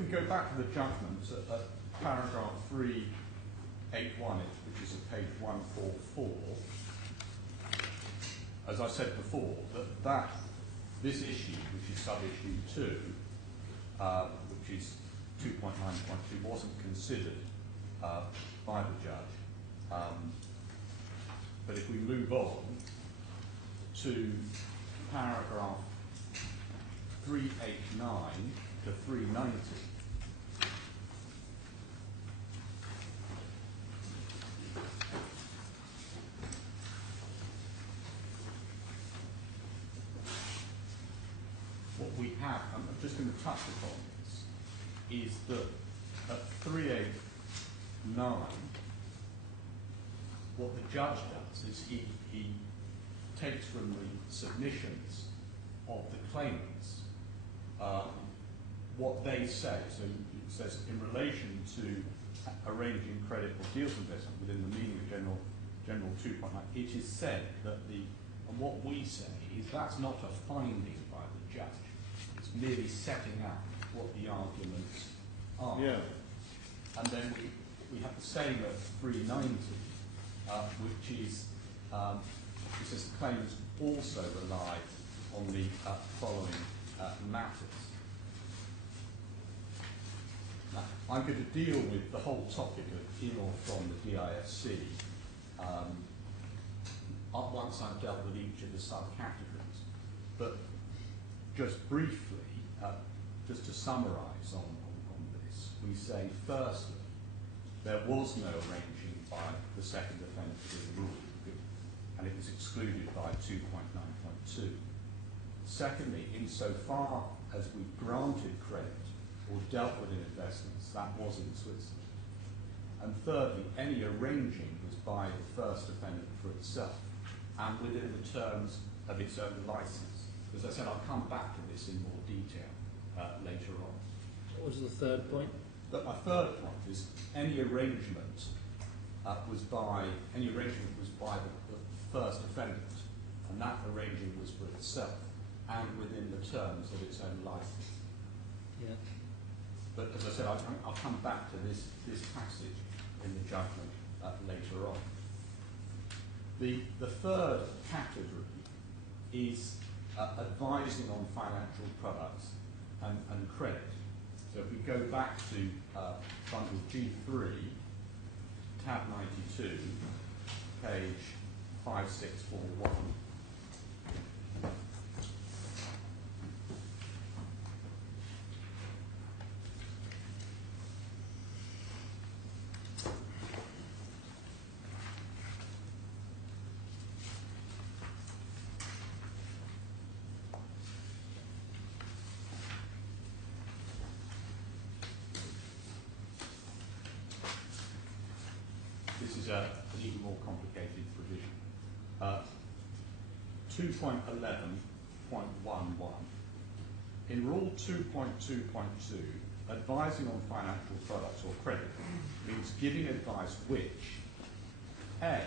if we go back to the judgment at paragraph 381, which is at page 144, as I said before, this issue, which is sub-issue 2, which is 2.9.2, wasn't considered by the judge. But if we move on to paragraph 389 to 390, what we have, and I'm just going to touch upon this, is that at 389, what the judge does is he takes from the submissions of the claimants what they say. So it says, in relation to arranging credit or deals investment within the meaning of General 2.9, it is said that and what we say is that's not a finding by the judge. It's merely setting out what the arguments are. Yeah. And then we have the same at 390, which is, it says the claimants also rely on the following matters. Now, I'm going to deal with the whole topic of in or from the DISC once I've dealt with each of the subcategories. But just briefly, just to summarise on this, we say firstly, there was no arranging by the second offender to the rule, and it was excluded by 2.9.2. Secondly, insofar as we granted credit or dealt with investments, that was in Switzerland. And thirdly, any arranging was by the first offender for itself and within the terms of its own licence. As I said, I'll come back to this in more detail later on. What was the third point? But my third point is any arrangement was by the first defendant, and that arranging was for itself and within the terms of its own licence. Yeah. But as I said, I'll come back to this passage in the judgment later on. The third category is advising on financial products and credit. So if we go back to bundle G3, tab 92, page 5641. This is an even more complicated provision. 2.11.11. In Rule 2.2.2, advising on financial products or credit means giving advice which, A,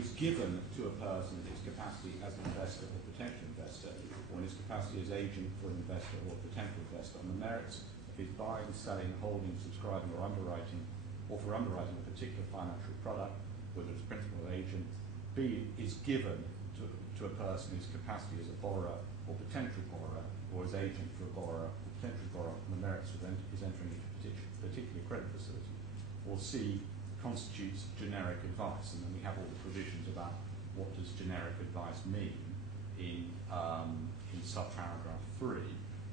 is given to a person in its capacity as an investor or potential investor, or in its capacity as agent for an investor or potential investor on the merits of his buying, selling, holding, subscribing, or underwriting, or for underwriting a particular financial product, whether it's principal or agent. B, is given to a person in his capacity as a borrower or potential borrower, or as agent for a borrower or potential borrower on the merits of his entering into a particular credit facility. Or C, constitutes generic advice, and then we have all the provisions about what does generic advice mean in subparagraph 3,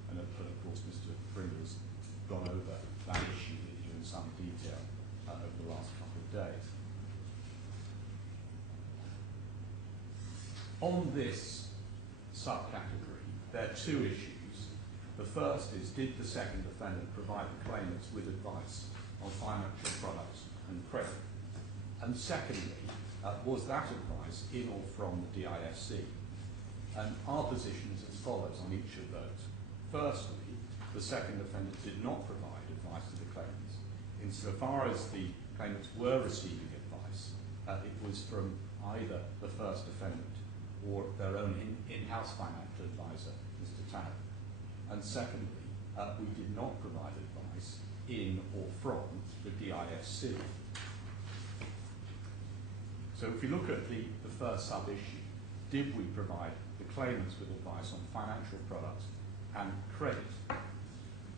and of course Mr. Brindle's gone over that issue with you in some detail over the last couple of days. On this subcategory, there are two issues. The first is, did the second defendant provide the claimants with advice on financial products and credit? And secondly, was that advice in or from the DISC? And our position is as follows on each of those. Firstly, the second defendant did not provide advice to the claimants. Insofar as the claimants were receiving advice, it was from either the first defendant or their own in-house financial advisor, Mr. Tarrant. And secondly, we did not provide advice credits in or from the DISC. So if you look at the first sub-issue, did we provide the claimants with advice on financial products and credit?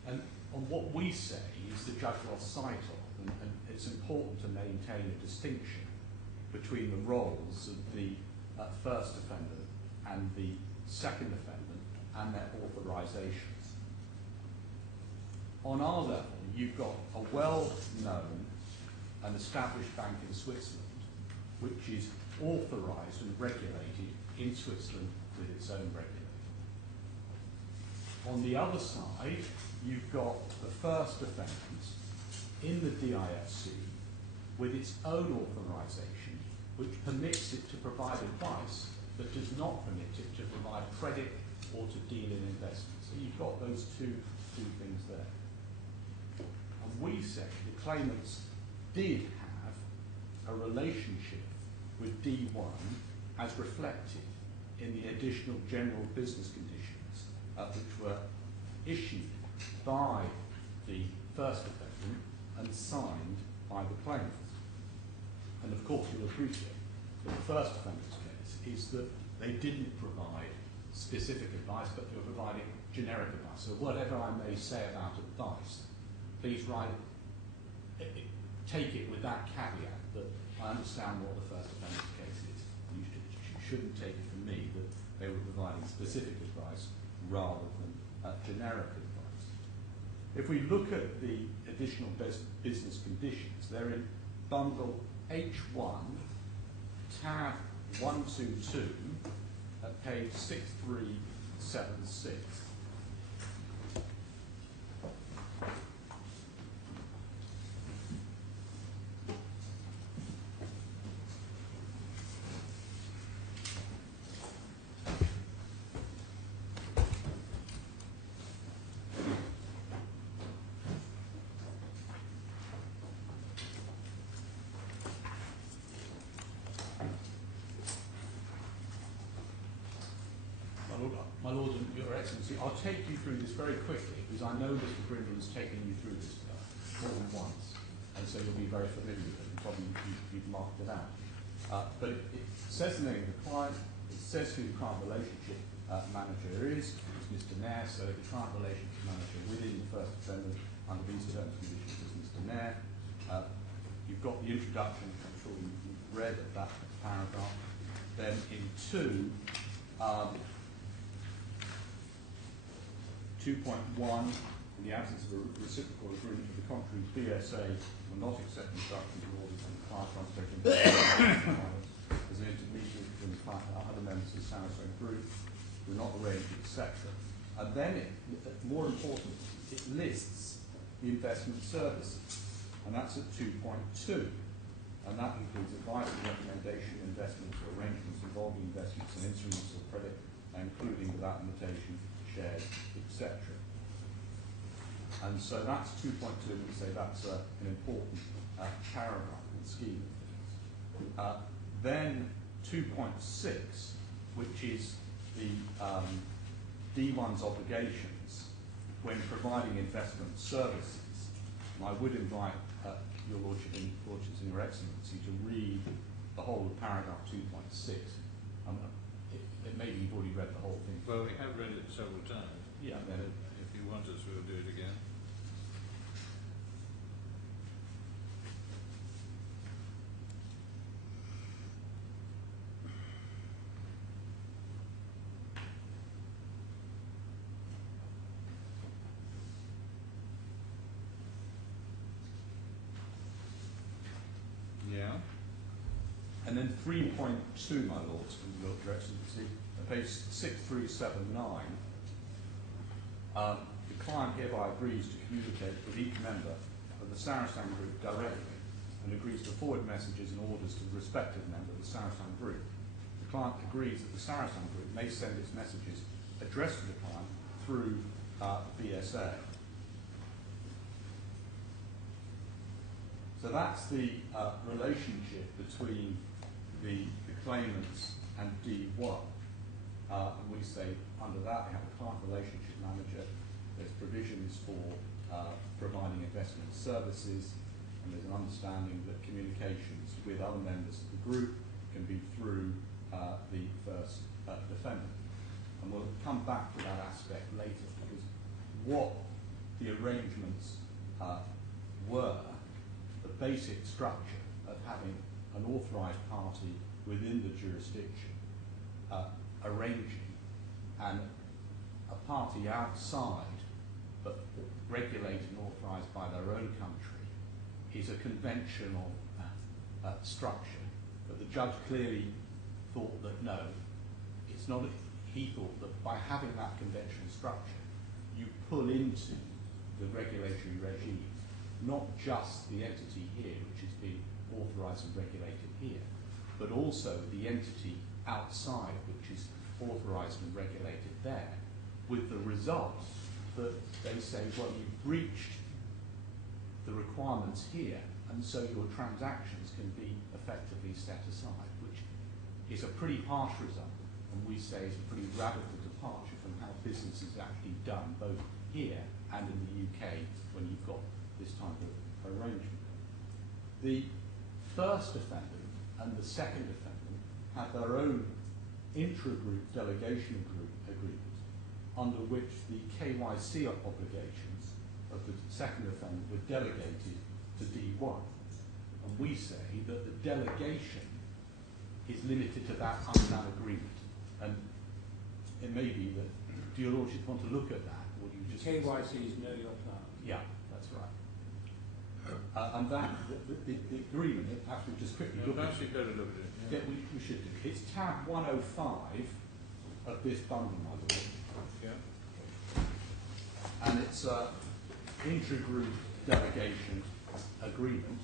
And on what we say is the judge lost sight of, and it's important to maintain a distinction between the roles of the first defendant and the second defendant and their authorisations. On our level, you've got a well-known and established bank in Switzerland which is authorised and regulated in Switzerland with its own regulator. On the other side, you've got the first defendant in the DIFC with its own authorisation, which permits it to provide advice, but does not permit it to provide credit or to deal in investments. So you've got those two things there. And we say the claimants did have a relationship with D1 as reflected in the additional general business conditions which were issued by the first defendant and signed by the claimants. And of course you'll appreciate that the first defendant's case is that they didn't provide specific advice, but they were providing generic advice. So whatever I may say about advice, please take it with that caveat that I understand what the first defendant's case is. You shouldn't take it from me that they were providing specific advice rather than generic advice. If we look at the additional business conditions, they're in bundle H1, tab 122, at page 6376. My Lord and Your Excellency, I'll take you through this very quickly because I know Mr. Brindle's taken you through this more than once, and so you'll be very familiar with it. Probably you've marked it out. But it says the name of the client, it says who the client relationship manager is, it's Mr. Nair, so the client relationship manager within the first defendant under these terms and conditions is Mr. Nair. You've got the introduction, which I'm sure you've read at that paragraph. Then in 2.1, in the absence of a reciprocal agreement to the contrary, BSA will not accept instructions or orders from the client undertaking as an intermediary between the client and other members of the Sarasin group, will not arrange, etc. And then, more important, it lists the investment services, and that's at 2.2. And that includes advice and recommendation, investments or arrangements involving investments and instruments of credit, including without limitation, shares, etc. And so that's 2.2, and we say that's an important paragraph in the scheme of things. Then 2.6, which is the D1's obligations when providing investment services. And I would invite Your Lordship and Your Excellency to read the whole of paragraph 2.6. Maybe you've already read the whole thing. Well, we have read it several times. Yeah. And if you want us, we'll do it again. Yeah. And then 3.2, my Lords and Your Excellency, at page 6379, the client hereby agrees to communicate with each member of the Sarasin group directly and agrees to forward messages and orders to the respective member of the Sarasin group. The client agrees that the Sarasin group may send its messages addressed to the client through BSA. So that's the relationship between the claimants and D1. And we say under that we have a client relationship manager, there's provisions for providing investment services, and there's an understanding that communications with other members of the group can be through the first defendant. And we'll come back to that aspect later, because what the arrangements were, the basic structure of having an authorised party within the jurisdiction arranging and a party outside but regulated and authorised by their own country is a conventional structure. But the judge clearly thought that no, it's not. He thought that by having that conventional structure, you pull into the regulatory regime not just the entity here, which is being authorised and regulated here, but also the entity outside, which is authorised and regulated there, with the result that they say, well, you've breached the requirements here, and so your transactions can be effectively set aside, which is a pretty harsh result, and we say is a pretty radical departure from how business is actually done, both here and in the UK, when you've got this type of arrangement. The first defendant and the second defendant had their own intra-group delegation agreement, under which the KYC obligations of the second defendant were delegated to D1. And we say that the delegation is limited to that under that agreement. And it may be that, do your lordship want to look at that, or do you just... KYC is know your client. Yeah, that's right. And that, the agreement, perhaps we just quickly look at it. Better look at it. Yeah, we should do. It's tab 105 of this bundle, my lord. Yeah. And it's an intra-group delegation agreement.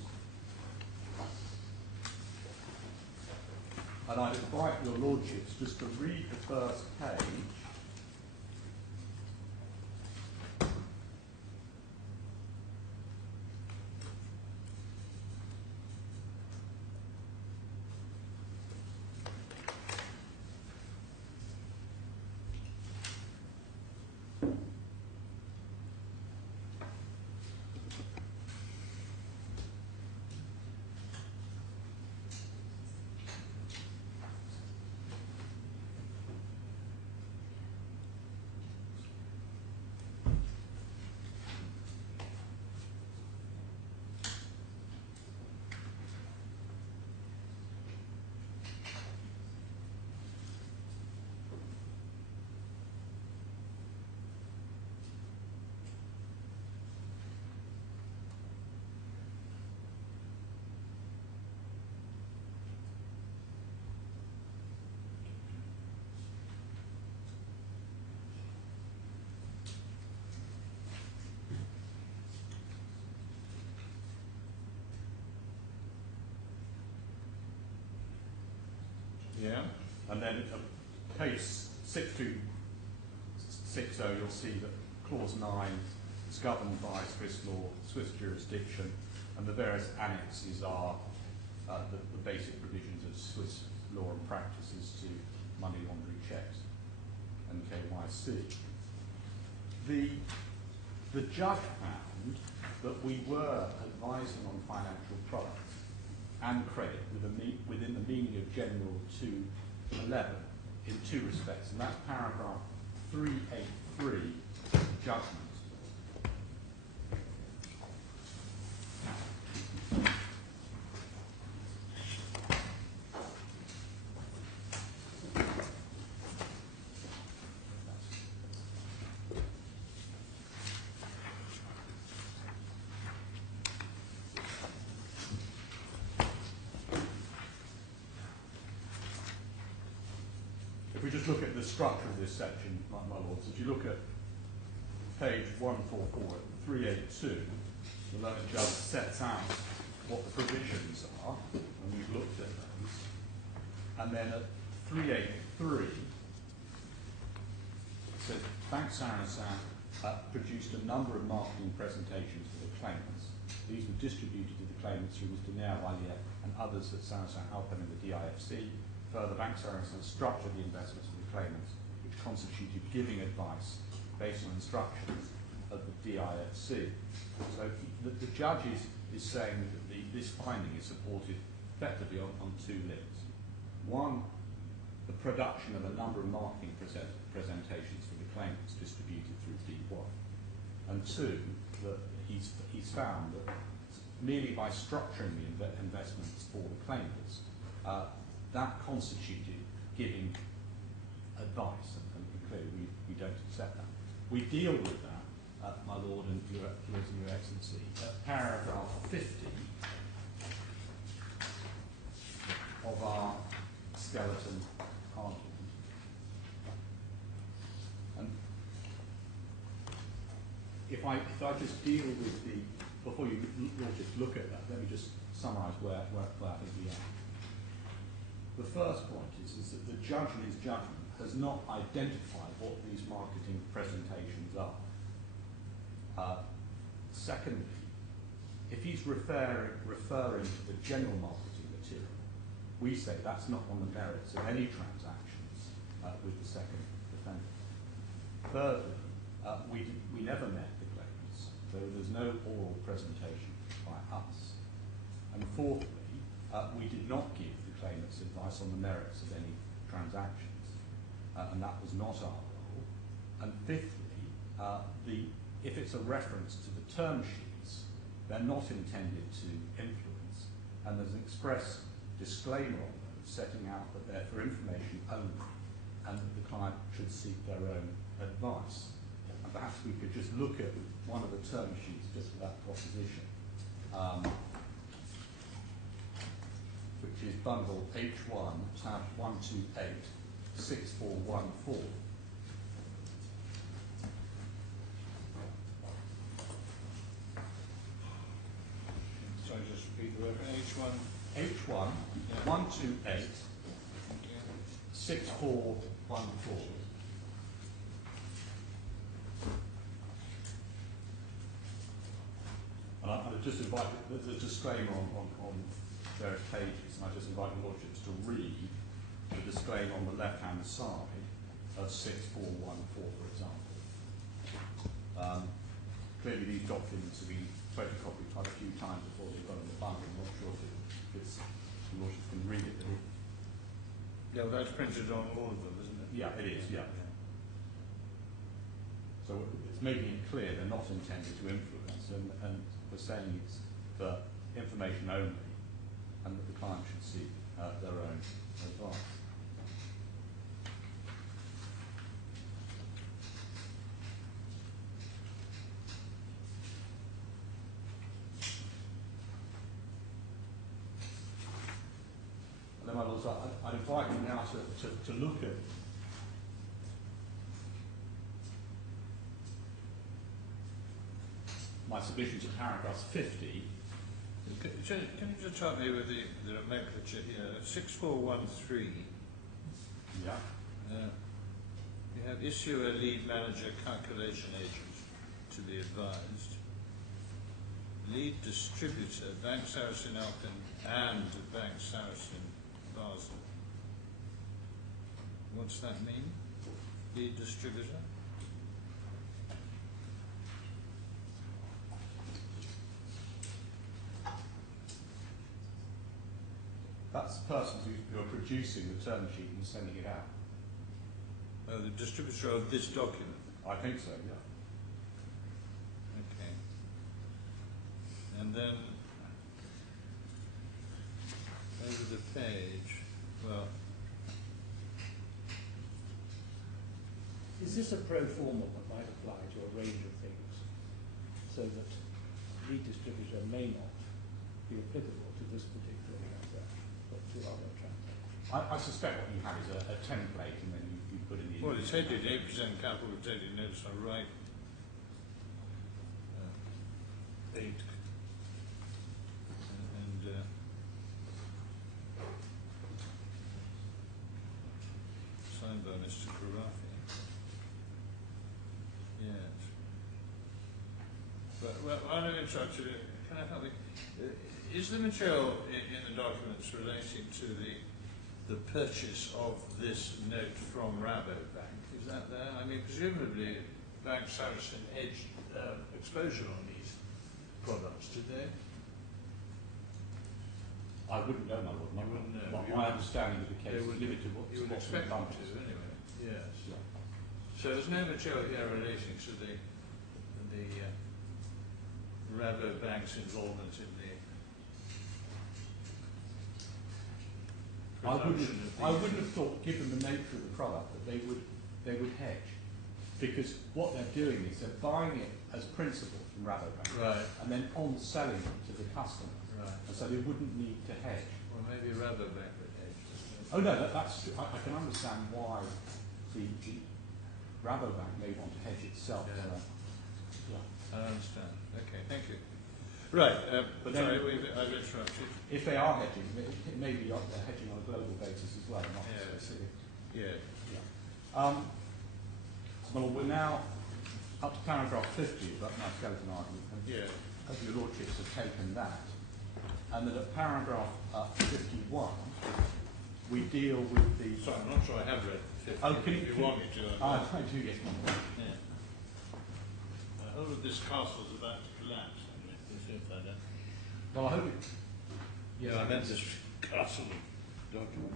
And I'd invite your lordships just to read the first page. Yeah. And then at case 6260, you'll see that clause 9 is governed by Swiss law, Swiss jurisdiction, and the various annexes are the basic provisions of Swiss law and practices to money laundering checks and KYC. The judge found that we were advising on financial products and credit within the meaning of General 211 in two respects, and that's paragraph 383 judgment. If we just look at the structure of this section, my lords, if you look at page 144, 382, the learned judge sets out what the provisions are, and we've looked at those. And then at 383, it says, Bank Sarasin produced a number of marketing presentations for the claimants. These were distributed to the claimants through Mr. Alia and others at Sarasin-Alpen in the DIFC. Further, Bank Sarasin structured the investments of the claimants, which constituted giving advice based on instructions of the DIFC. So the judge is saying that this finding is supported effectively on two limbs. One, the production of a number of marketing presentations for the claimants distributed through D1. And two, that he's found that merely by structuring the investments for the claimants, that constituted giving advice, and clearly we don't accept that. We deal with that, my Lord and Your Excellency, paragraph 50 of our skeleton argument. And if I just deal with the, before you'll just look at that, let me just summarise where I think we are. The first point is that the judge in his judgment has not identified what these marketing presentations are. Secondly, if he's referring to the general marketing material, we say that's not on the merits of any transactions with the second defendant. Thirdly, we never met the claimants, so there's no oral presentation by us. And fourthly, we did not give the claimants advice on the merits of any transactions, and that was not our role. And fifthly, if it's a reference to the term sheets, they're not intended to influence, and there's an express disclaimer on them setting out that they're for information only, and that the client should seek their own advice. And perhaps we could just look at one of the term sheets just for that proposition, which is bundle H1, tab 128, 6414. So just repeat the reference. H1, 128, 6414. And I just invite, there's a disclaimer on various pages, and I just invite the Lordships to read the disclaimer on the left-hand side of 6414, for example. Clearly these documents have been photocopied quite a few times before they've gone in the bundle. I'm not sure if the Lordships can read it. Yeah, well, that's printed on all of them, isn't it? Yeah, it is, yeah. So it's making it clear they're not intended to influence, and we're saying it's for information only, and that the client should seek their own advice. And then I'd invite you now to look at my submissions of paragraph 50. Can you just help me with the nomenclature here? 6413. Yeah. You have issue a lead manager calculation agent to be advised. Lead distributor, Bank Sarasin-Alpen and Bank Sarasin-Basel. What's that mean? Lead distributor? That's the person who are producing the term sheet and sending it out. The distributor of this document? I think so, yeah. Okay. And then over the page, well, is this a pro forma that might apply to a range of things, so that lead distributor may not be applicable to this particular transaction, but to other transactions? I suspect what you have is a template, and then you put in the... well, it's headed 8% capital rotating notes are right. 8. And signed by Mr. Khorafi. Yes. But, well, I'm interested in, can I help you? Is the material in the documents relating to the purchase of this note from Rabobank? Is that there? I mean, presumably Bank Sarasin hedged exposure on these products, did they? I wouldn't know, my lord. You wouldn't know. My understanding of the case They is would- limited to You would what's expect them bundles. to, anyway. Yes. Yeah. So there's no material here relating to the Rabobank's involvement in the I production of these. wouldn't have thought, given the nature of the product, that they would hedge, because what they're doing is they're buying it as principal from Rabobank, Right, and then on selling it to the customer, right. and so they wouldn't need to hedge. Well, maybe Rabobank would hedge. Oh no, that's true. I can understand why the Rabobank may want to hedge itself. Yeah. Yeah. I understand. Okay, thank you. Right, But sorry, then- I've interrupted. If they are hedging, it may be they're hedging on a global basis as well, not Yeah. specific. Yeah. Yeah. Well, we're now up to paragraph 50 about my skeleton argument, and Yeah. as your lordships have taken that, and then at paragraph 51, we deal with the... Sorry, I'm not sure I have read 50. Oh, can if you want me to. I do, yes. Yeah. All of this castle's about to collapse. We'll see if I don't. Well, I hope it... Yeah, I meant this castle document.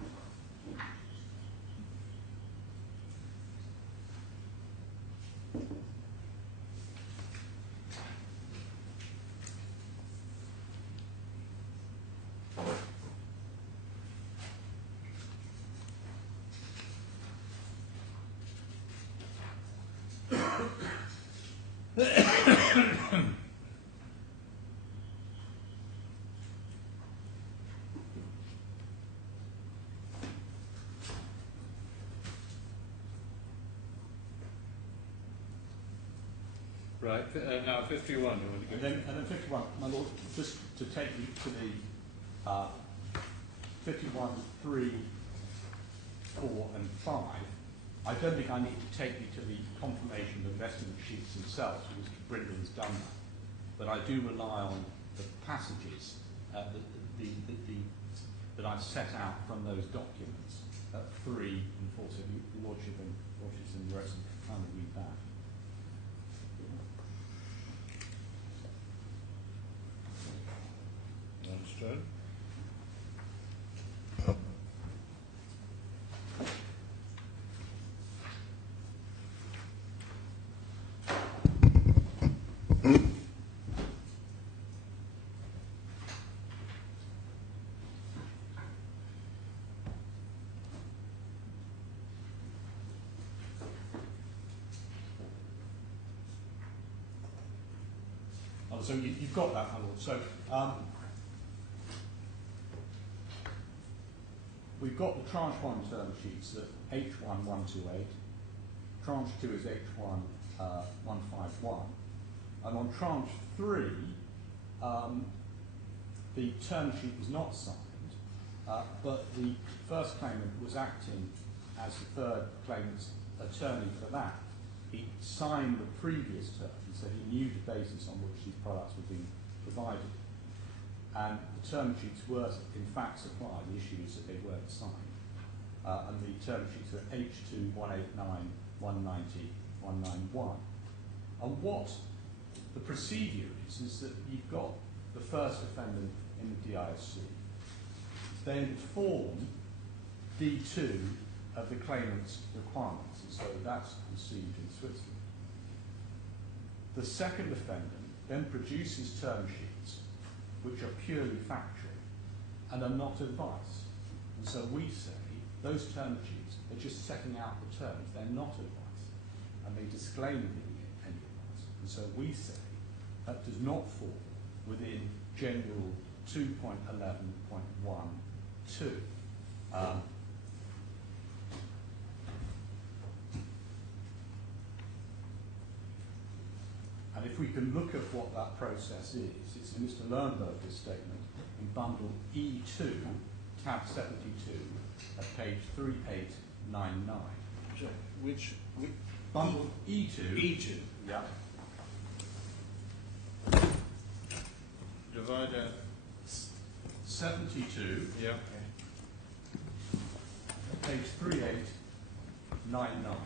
Right, now 51, you want to And go? then 51, my lord, just to take you to the 51, 3, 4 and 5, I don't think I need to take you to the confirmation of investment sheets themselves, because Brindle's done that. But I do rely on the passages that I've set out from those documents at 3 and 4. So your lordship and lordships and the rest of kind of read that. Understood. Oh, so you've got that, my lord. So we've got the tranche 1 term sheets at H1 128, tranche 2 is H1 151, and on tranche 3, the term sheet was not signed, but the first claimant was acting as the third claimant's attorney for that. He signed the previous term, so he knew the basis on which these products were being provided. And the term sheets were in fact supplied, the issue is that they weren't signed. And the term sheets are H2 189, 190, 191. And what the procedure is that you've got the first defendant in the DISC. They inform D2 of the claimant's requirements, and so that's received in Switzerland. The second defendant then produces term sheets which are purely factual and are not advice. And so we say those term sheets are just setting out the terms, they're not advice, and they disclaim giving it any advice. And so we say that does not fall within General 2.11.12. And if we can look at what that process is, it's in Mr. Lernberger's statement in bundle E2, tab 72, at page 3899. So, which Bundle E2. E2. Yeah. Divider. 72, Yeah. page 3899.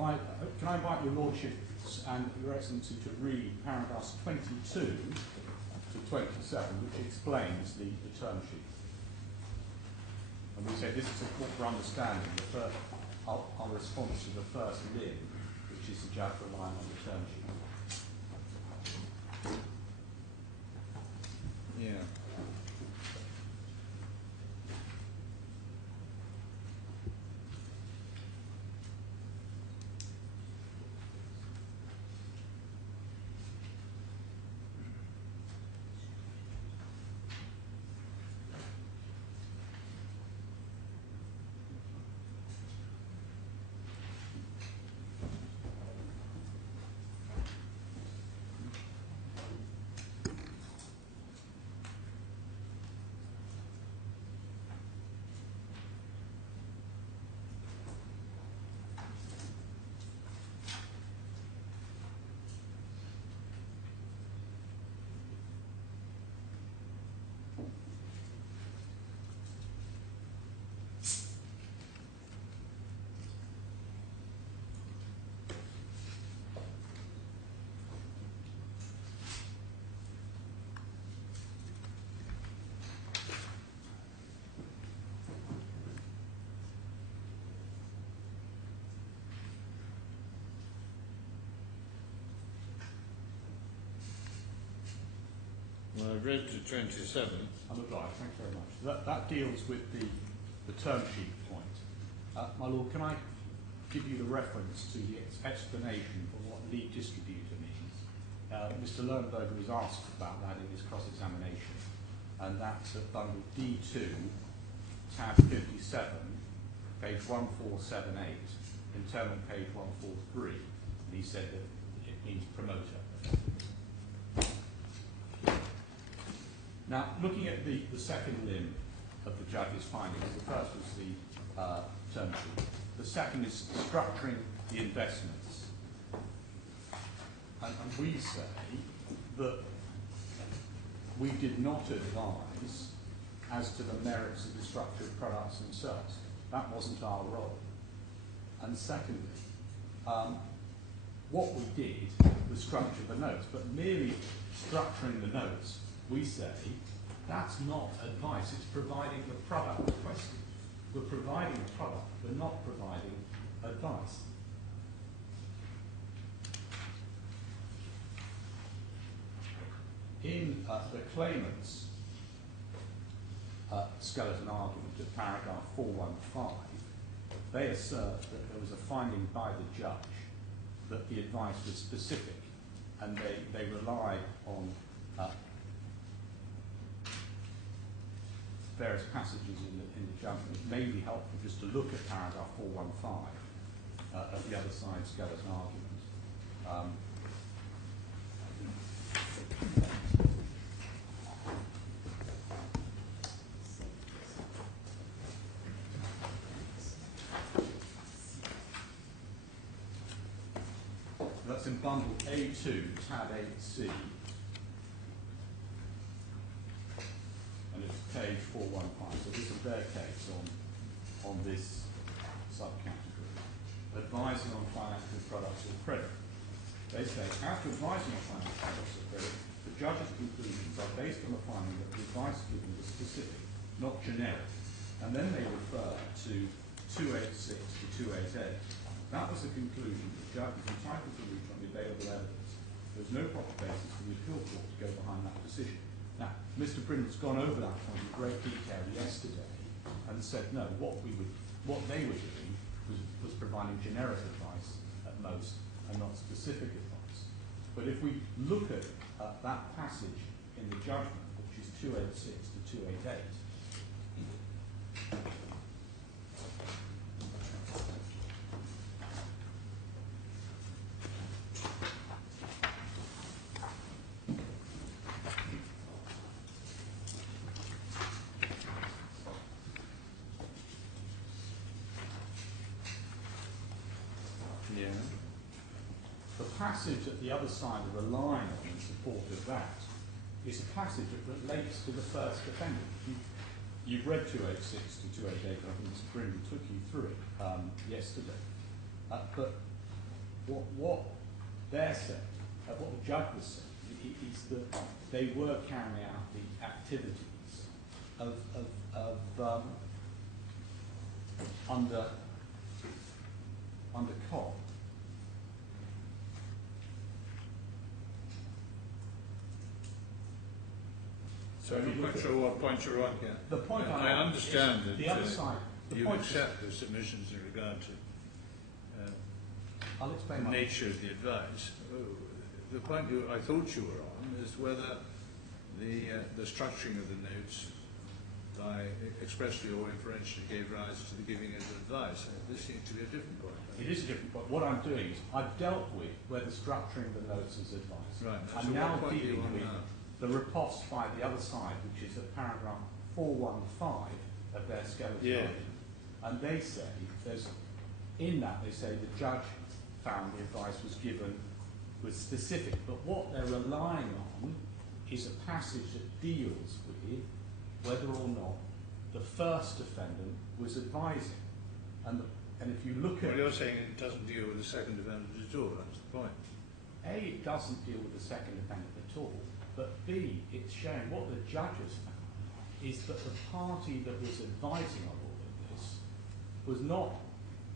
can I invite your lordships and your excellency to read paragraphs 22 to 27, which explains the term sheet. And we say this is important for understanding our response to the first limb, which is the judge relying on the term sheet. Yeah. Well, I've read to 27. I'm obliged, thank you very much. That deals with the term sheet point. My Lord, can I give you the reference to the explanation for what lead distributor means? Mr. Lernberger was asked about that in his cross-examination, and that's at bundle D2, tab 57, page 1478, internal page 143, and he said that it means promoter. Now, looking at the second limb of the judge's findings, the first was the term sheet. The second is structuring the investments. And we say that we did not advise as to the merits of the structure of products themselves. That wasn't our role. And secondly, what we did was structure the notes, but merely structuring the notes, we say, that's not advice, it's providing the product requested. We're providing a product, we're not providing advice. In the claimant's skeleton argument at paragraph 415, they assert that there was a finding by the judge that the advice was specific, and they rely on various passages in the judgment. It may be helpful just to look at paragraph 415 of the other side's skeleton argument. That's in bundle A2, tab 8C. Page 415. So this is their case on this subcategory. Advising on financial products or credit. They say, after advising on financial products or credit, the judge's conclusions are based on the finding that the advice given was specific, not generic. And then they refer to 286 to 288. That was the conclusion the judge was entitled to reach on the available evidence. There was no proper basis for the appeal court to go behind that decision. Now, Mr. Brindle's gone over that point in great detail yesterday and said, no, what they were doing was providing generic advice at most and not specific advice. But if we look at that passage in the judgment, which is 286 to 288, the passage that the other side are relying on in support of that is a passage that relates to the first defendant. You've read 286 to 288, I think Mr. Brindle took you through it yesterday. But what they're saying, what the judge was saying, is that they were carrying out the activities of under COD. So I'm not quite sure what point you're on here. The point I understand that the other side. The you point accept the submissions in regard to I'll explain the my nature of the advice. The point I thought you were on is whether the structuring of the notes by expressly or inferentially gave rise to the giving of advice. This seems to be a different point. It is a different point. What I'm doing is I've dealt with where the structuring of the notes is advice. Right. I'm So now what point are you dealing on with now? the riposte by the other side, which is at paragraph 415 of their skeleton. Yeah. And they say, in that they say the judge found the advice was specific, but what they're relying on is a passage that deals with whether or not the first defendant was advising. And if you look at... Well, you're saying it doesn't deal with the second defendant at all, that's the point. A, it doesn't deal with the second defendant at all, but B, it's showing what the judge has found is that the party that was advising on all of this was not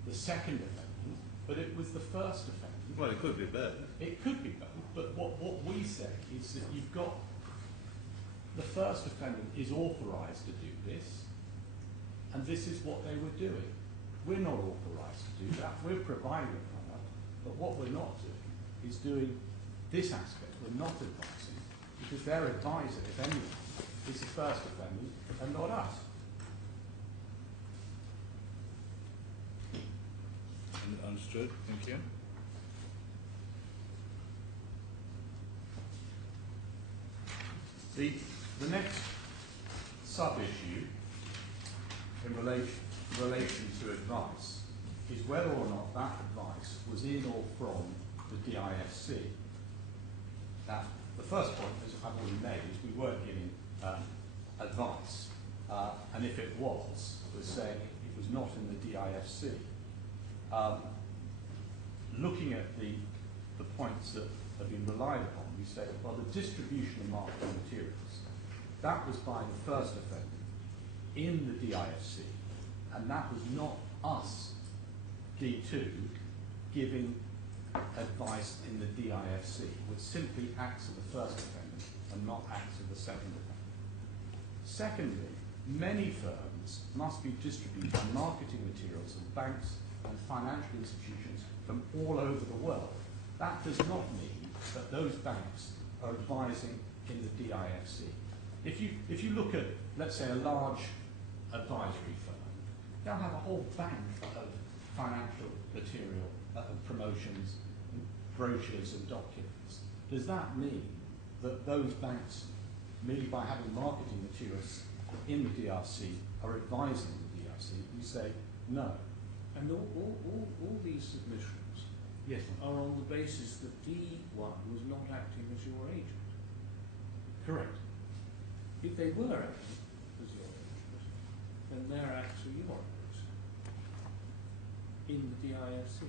the second defendant, but it was the first defendant. Well, it could be both. It could be both, but what we say is that you've got the first defendant is authorised to do this, and this is what they were doing. We're not authorised to do that. We're providing a product, but what we're not doing is doing this aspect. We're not advising, because their advisor, if anyone, is the first defendant and not us. Understood. Thank you. The next sub-issue in relation to advice is whether or not that advice was in or from the DIFC. Now, the first point, as I've already made, is we weren't giving advice, and if it was, we're saying it was not in the DIFC. Looking at the points that have been relied upon, we say, well, the distribution of marketing materials, that was by the first defendant in the DIFC, and that was not us, D2, giving advice in the DIFC, which simply acts of the first defendant and not acts of the second defendant. Secondly, many firms must be distributing marketing materials of banks and financial institutions from all over the world. That does not mean that those banks are advising in the DIFC. If you look at, let's say, a large advisory firm, they'll have a whole bank of financial material, promotions, brochures and documents. Does that mean that those banks, merely by having marketing materials in the DRC, are advising the DRC? We say no. And all these submissions Yes. are on the basis that D1 was not acting as your agent. Correct. If they were acting as your agent, then their acts are yours in the DIFC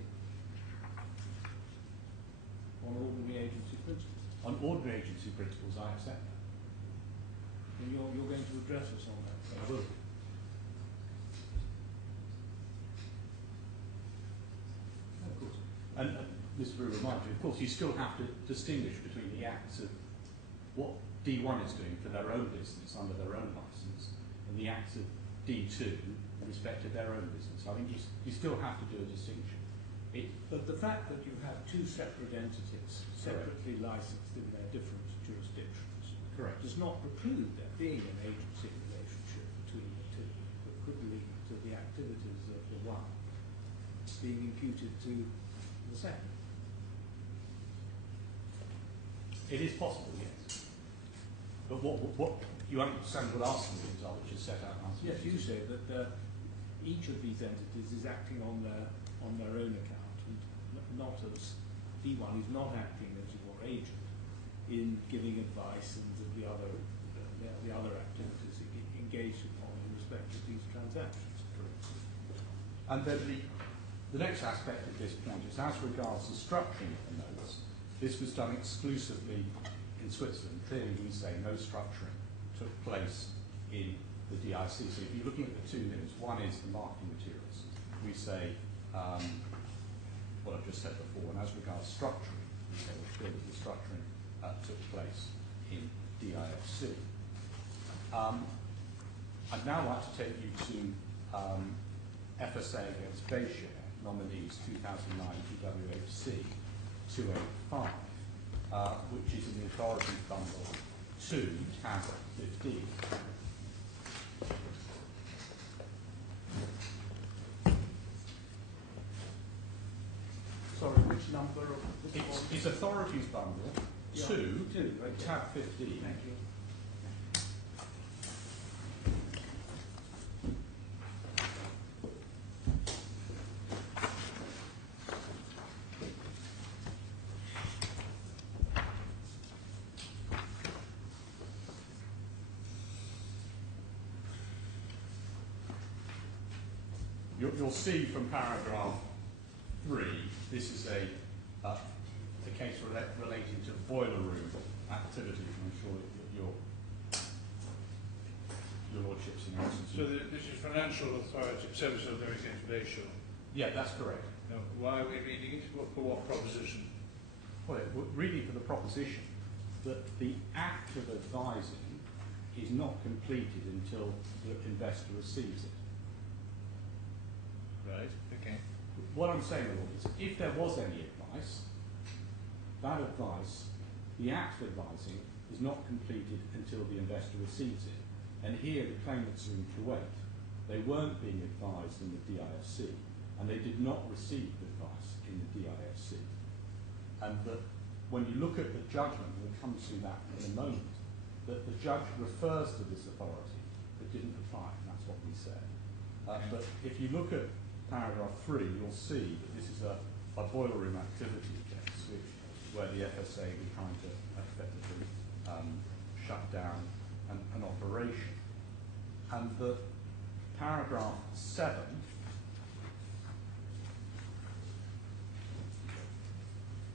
on ordinary agency principles. On ordinary agency principles, I accept that. And you're going to address us on that. I will. Of course. And Mr. Brewer reminded you, of course, you still have to distinguish between the acts of what D1 is doing for their own business under their own license and the acts of D2 in respect to their own business. I think you still have to do a distinction. But the fact that you have two separate entities, separately licensed in their different jurisdictions, Correct. does not preclude there being an agency relationship between the two that could lead to the activities of the one being imputed to the second. It is possible, yes. But what you understand what our solutions are, which is set out in our Yes, you solutions. say that each of these entities is acting on their own account, and not as D1 is not acting as your agent in giving advice and the other activities engaged upon in respect of these transactions. And then The next aspect of this point is as regards the structuring of the notes. This was done exclusively in Switzerland. Clearly we say no structuring took place in the DIC. So if you're looking at the two notes, one is the marketing materials. We say what I've just said before, and as regards structuring, we say well, clearly the structuring took place in DIFC. I'd now like to take you to FSA against Bayshare, nominees 2009 TWHC 285, which is in the authority bundle 2, tab 15. Sorry, which number of this one? It's authorities bundle 2, right. tab 15. Thank you. You'll see from paragraph 3, this is a case relating to boiler room activity. I'm sure your lordship's in essence. So this is financial authority, service authority against Bayshore. Yeah, that's correct. Now, why are we reading it? For what proposition? Well, we're reading for the proposition that the act of advising is not completed until the investor receives it. Right, okay. What I'm saying, Lord, is if there was any advice, that advice, the act of advising, is not completed until the investor receives it. And here the claimants are in Kuwait. They weren't being advised in the DIFC, and they did not receive advice in the DIFC. And that when you look at the judgment, we'll come to that in a moment, that the judge refers to this authority but didn't apply, and that's what we said. But if you look at paragraph 3, you'll see that this is a boiler room activity case, where the FSA was trying to effectively shut down an operation. And the paragraph 7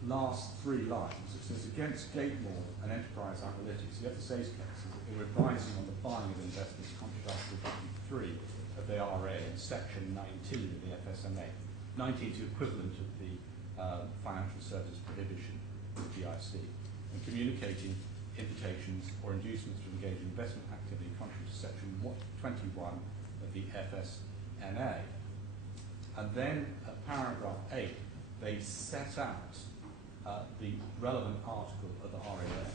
last 3 lines, it says against Gatemore and Enterprise Analytics, the FSA's case is that they were advising on the buying of investments contrary to Article 3 of the RA and Section 19 of the FSMA. 19 is the equivalent of the Financial Services Prohibition of the GIC, and communicating invitations or inducements to engage in investment activity contrary to Section 21 of the FSMA. And then at paragraph 8, they set out the relevant article of the RAF,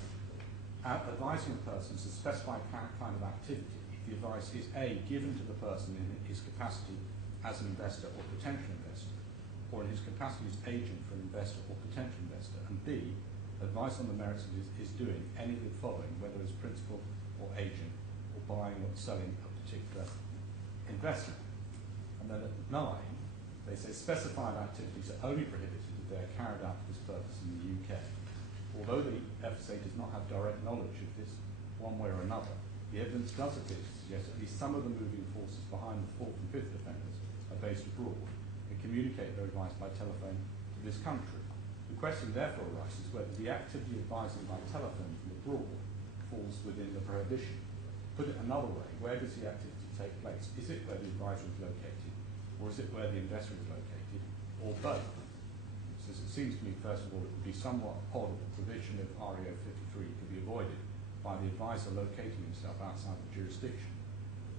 advising persons to specify kind of activity if the advice is A, given to the person in his capacity as an investor or potential investor, or in his capacity as agent for an investor or potential investor, and B, advice on the merits of his doing any of the following, whether as principal or agent, or buying or selling a particular investment. And then at 9, they say specified activities are only prohibited if they are carried out for this purpose in the UK. Although the FSA does not have direct knowledge of this one way or another, the evidence does appear to suggest at least some of the moving forces behind the 4th and 5th defendants are based abroad and communicate their advice by telephone to this country. The question therefore arises whether the activity advising by telephone from abroad falls within the prohibition. Put it another way, where does the activity take place? Is it where the advisor is located, or is it where the investor is located, or both? So it seems to me, first of all, it would be somewhat odd if the provision of REO 53 could be avoided by the advisor locating himself outside the jurisdiction.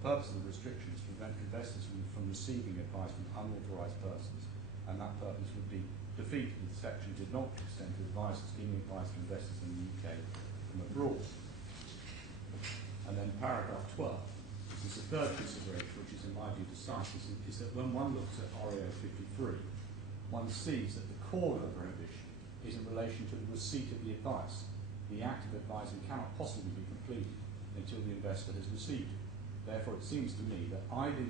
The purpose of the restriction is to prevent investors from receiving advice from unauthorised persons, and that purpose would be defeated if the section did not extend to advisors giving advice to investors in the UK from abroad. And then paragraph 12, this is the third consideration, which is in my view decisive, is that when one looks at REO 53, one sees that the core of the prohibition is in relation to the receipt of the advice. The act of advising cannot possibly be completed until the investor has received it. Therefore, it seems to me that either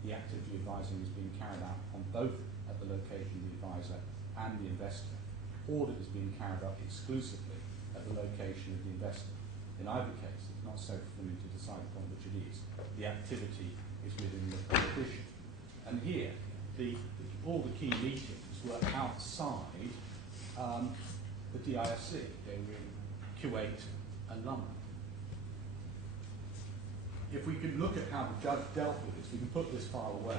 the activity of advising is being carried out on both at the location of the advisor and the investor, or that it is being carried out exclusively at the location of the investor. In either case, it's not so for me to decide upon which it is. The activity is within the prohibition. And here, all the key meetings were outside the DIFC. They were in Kuwait and London. If we could look at how the judge dealt with this, we can put this file away.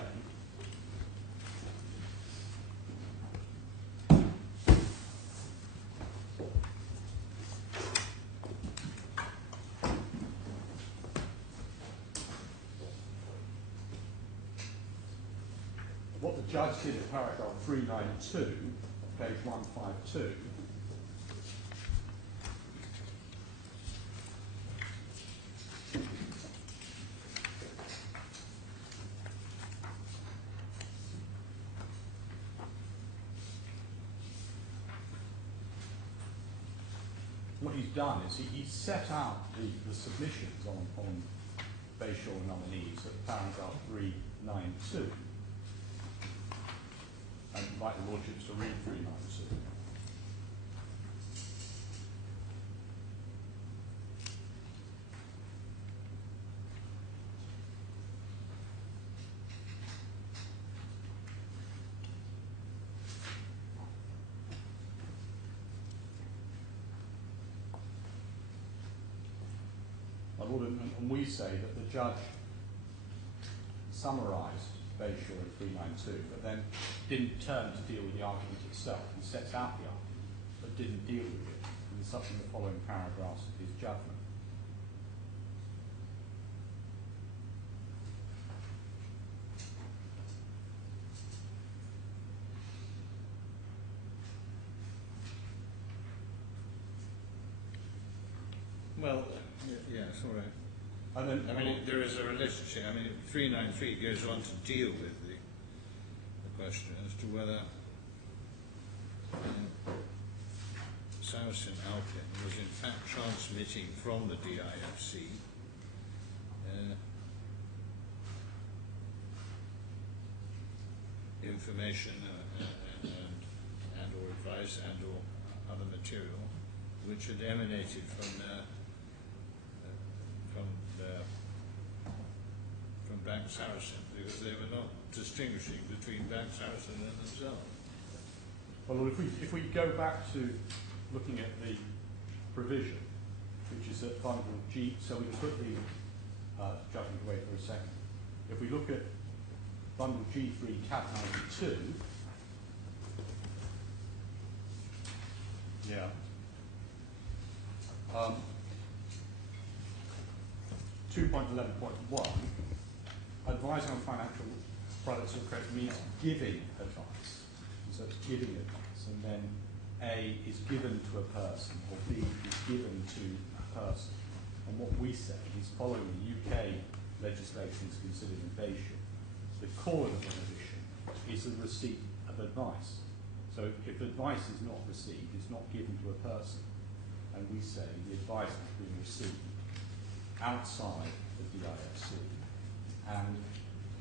What the judge did in paragraph 392, page 152, what he's done is he set out the submissions on Bayshore nominees at paragraph 392. And invite the Lordships to read 392. My Lord, and we say that the judge summarised Bayshore in 392, but then didn't turn to deal with the argument itself. He sets out the argument, but didn't deal with it in the following paragraphs of his judgment. Well, yes, all right. And then, I mean, there is a relationship. I mean, 393 goes on to deal with the question as to whether Sarasin-Alpen was in fact transmitting from the DIFC information and or advice and or other material which had emanated from Bank Sarasin, because they were not distinguishing between Bank Sarasin and themselves. well, if we go back to looking at the provision, which is at bundle G, so we can put the judgment away for a second. If we look at bundle G3, tab 92, yeah. 2.11.1, advising on financial products or credit means giving advice. So it's giving advice, and then A is given to a person, or B is given to a person. And what we say is, following the UK legislation is considered invasion, the core of the prohibition is the receipt of advice. So if advice is not received, it's not given to a person. And we say the advice has been received outside of the DIFC and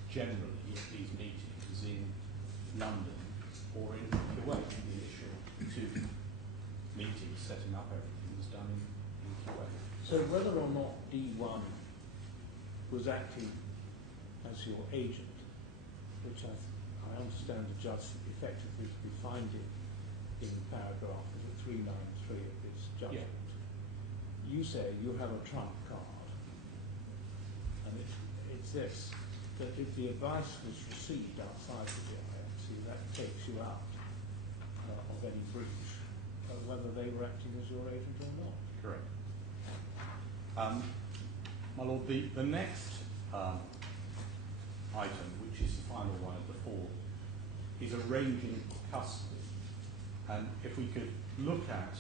generally at these meetings in London or in Kuwait. The initial two meetings setting up everything was done in Kuwait. So whether or not D1 was acting as your agent, which I understand the judge effectively to be finding in paragraph 393 of his judgment, you say you have a trump card, and it's this, that if the advice was received outside the DIFC, that takes you out of any breach, whether they were acting as your agent or not. Correct. My Lord, the next item, which is the final one of the four, is arranging custody. And if we could look at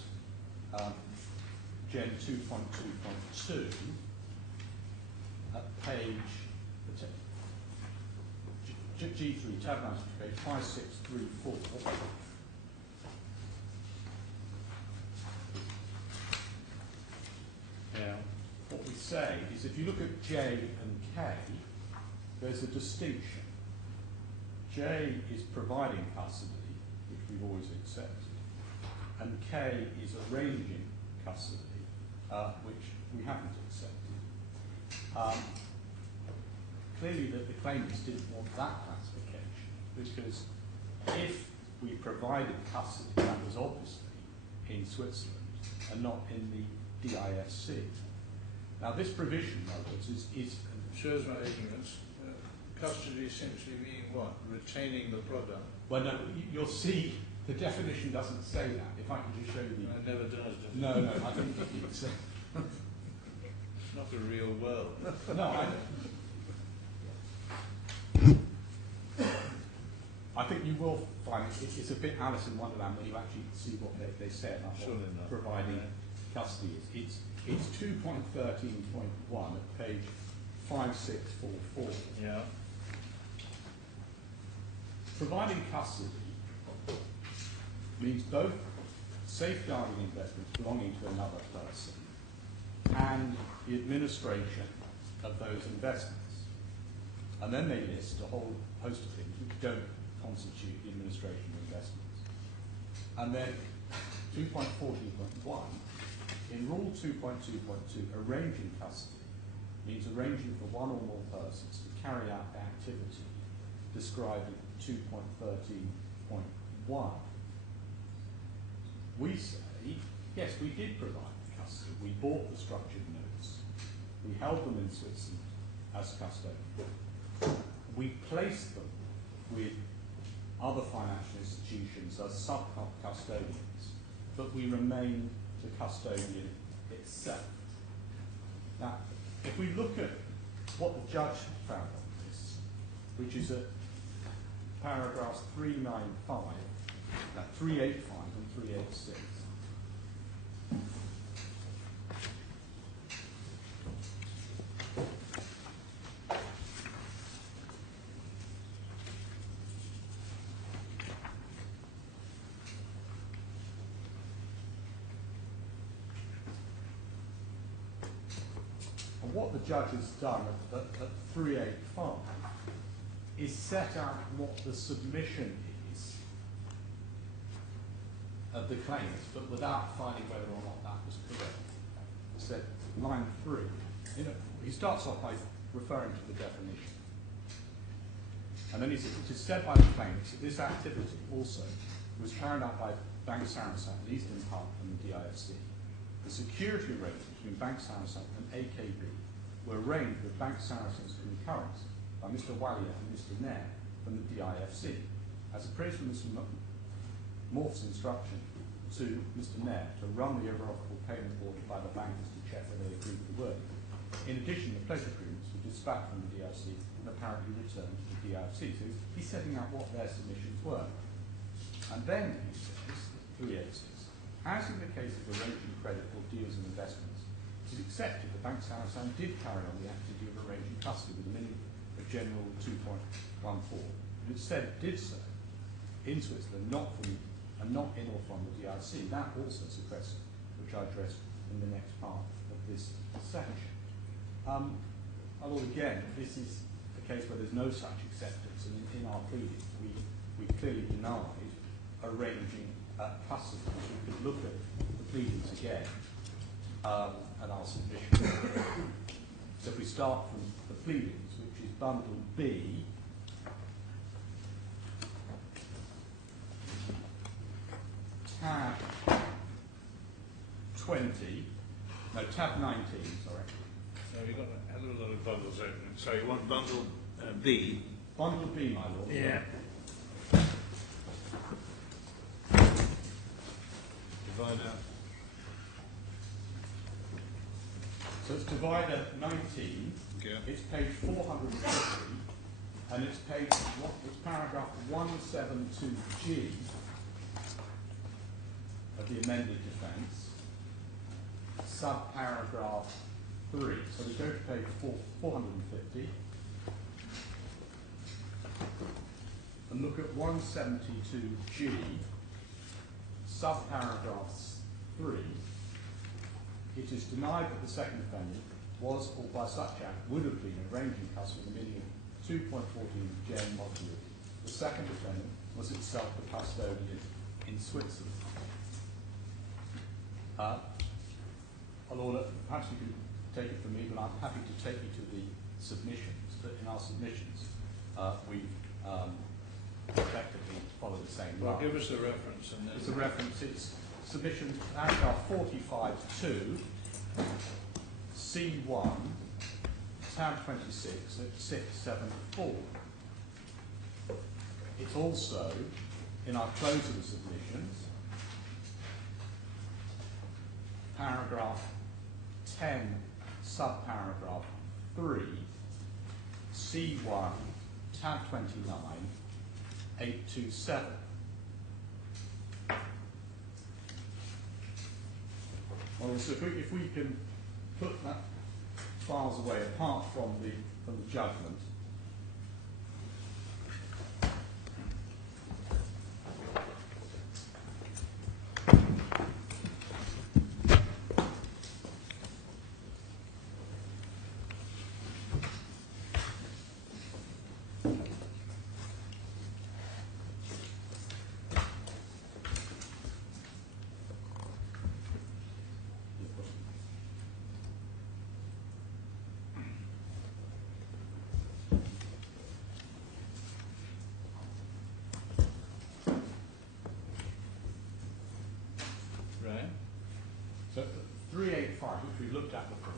Gen 2.2.2 at page G3, tab 9, page 5634. Now, what we say is if you look at J and K, there's a distinction. J is providing custody, which we've always accepted, and K is arranging custody, which we haven't accepted. Clearly, the claimants didn't want that classification because if we provided custody, that was obviously in Switzerland and not in the DIFC. Now this provision, in other words, is Shows my ignorance. Custody essentially meaning what? Retaining the product. well, no, you'll see the definition doesn't say that. If I can just show you the... It never does. No, I think it's... It's not the real world. No, I think you will find it's a bit Alice in Wonderland when you actually see what they say about what providing custody is. It's 2.13.1 at page 5644. Yeah. Providing custody means both safeguarding investments belonging to another person and the administration of those investments. And then they list a whole host of things which don't constitute the administration of investments. And then 2.14.1, in Rule 2.2.2, arranging custody means arranging for one or more persons to carry out the activity described in 2.13.1. We say, yes, we did provide the custody. We bought the structured notes. We held them in Switzerland as custodian. We placed them with other financial institutions as sub-custodians, but we remain the custodian itself. Now, if we look at what the judge found on this, which is at paragraphs 395, 385 and 386, and what the judge has done at 385 is set out what the submission is of the claimants, but without finding whether or not that was correct. So, line 3, he starts off by referring to the definition. And then he says, it is said by the claimants that this activity also was carried out by Bank Sarasin, at least in part from the DIFC. The security arrangements between Bank Sarasin and AKB were arranged with Bank Sarasin's concurrence by Mr. Alia and Mr. Nair from the DIFC. As appraised from Mr. Mohsen's instruction to Mr. Nair to run the irrevocable payment order by the bankers to check whether they agreed with the word. In addition, the pledge agreements were dispatched from the DIFC and apparently returned to the DIFC. So he's setting out what their submissions were. And then he says, 386, as in the case of arranging credit for deals and investments, it is accepted that Bank Sarasin did carry on the activity of arranging custody with the minimum of General 2.14. And it said did so in Switzerland, not in or from the DIFC. That also is a question which I address in the next part of this section. Although again, this is a case where there's no such acceptance, and in our pleadings we clearly denied arranging custody. We could look at the pleadings again and our submission. So if we start from the pleadings, which is bundle B, tab 20, no, tab 19, sorry. So you've got a hell of a lot of bundles open. So you want bundle B? Bundle B, my lord. Yeah. Divide out. So it's divider 19, Yeah. it's page 450, and it's paragraph 172G of the amended defence, subparagraph 3. So we go to page 450 and look at 172G, subparagraph 3. It is denied that the second defendant was, or by such act, would have been arranging custody with a minimum of 2.14 Gen module. The second defendant was itself the custodian in Switzerland. Although perhaps you can take it from me, but I'm happy to take you to the submissions. But in our submissions, we've effectively follow the same Well, line. give us the reference and then. It's a reference, it's submission paragraph 45.2, C1, tab 26 at 674. It's also in our close of the submissions, paragraph 10, subparagraph 3, C1, tab 29, 827. Well, so if we can put that files away apart from the judgment, Right. so 385, which we looked at before,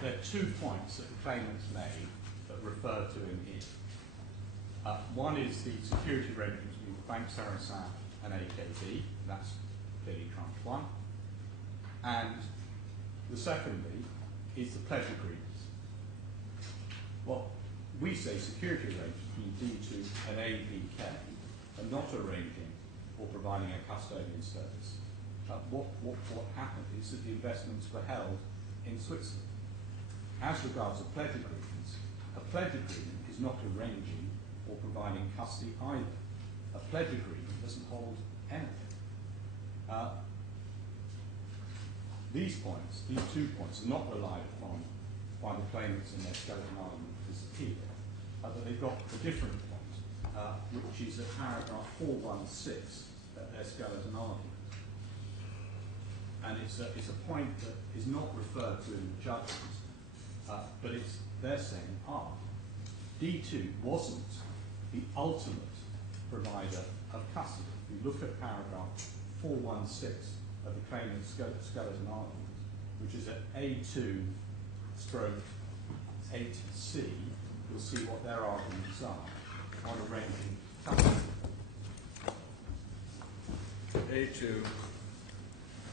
there are 2 points that the claimants made that refer to in here. One is the security arrangement between Bank Sarasin and AKB, that's clearly tranche 1. And the secondly is the pledge agreements. Well, we say security arrangements between D2 and ABK are not arranging or providing a custodian service. What happened is that the investments were held in Switzerland. As regards to pledge agreements, a pledge agreement is not arranging or providing custody either. A pledge agreement doesn't hold anything. These 2 points, are not relied upon by the claimants in their skeleton argument for this appeal, but they've got a different point, which is at paragraph 416 at their skeleton argument. And it's a point that is not referred to in the judgment, but they're saying, D2 wasn't the ultimate provider of custody. If you look at paragraph 416 of the claimant's skeleton argument, which is at A2 stroke 8C, you'll see what their arguments are on arranging custody.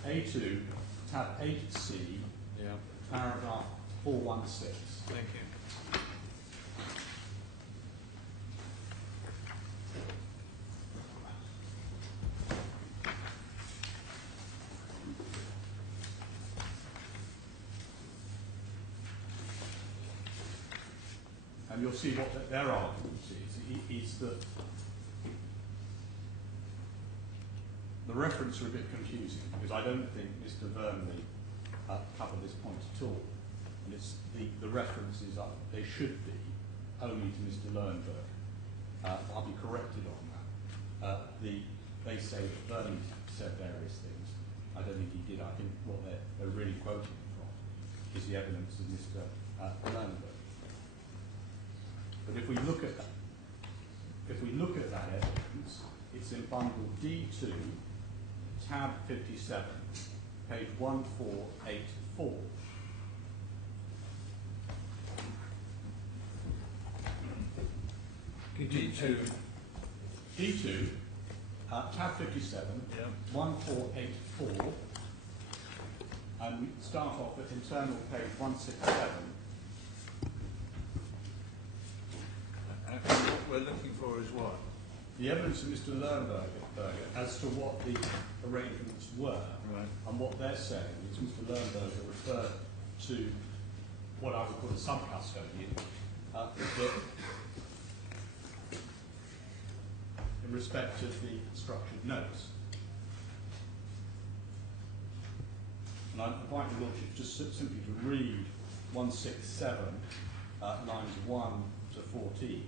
A2, tab 8C, Yeah. paragraph 416. Thank you. And you'll see what their argument is that the reference are a bit confusing because I don't think Mr. Vernley covered this point at all. And it's the references they should be only to Mr. Lernberg. I'll be corrected on that. They say that Vernley said various things. I don't think he did. I think what they're really quoting from is the evidence of Mr. Lernberg. But if we look at that evidence, it's in bundle D2, tab 57, page 1484. D2, tab 57, Yeah. 1484, and we start off at internal page 167. And what we're looking for is what? The evidence of Mr. Lernberg as to what the arrangements were, Right. and what they're saying is Mr. Lernberg referred to what I would call a sub-custodian, that in respect of the structured notes. And I invite your Lordship just simply to read 167, lines 1 to 14.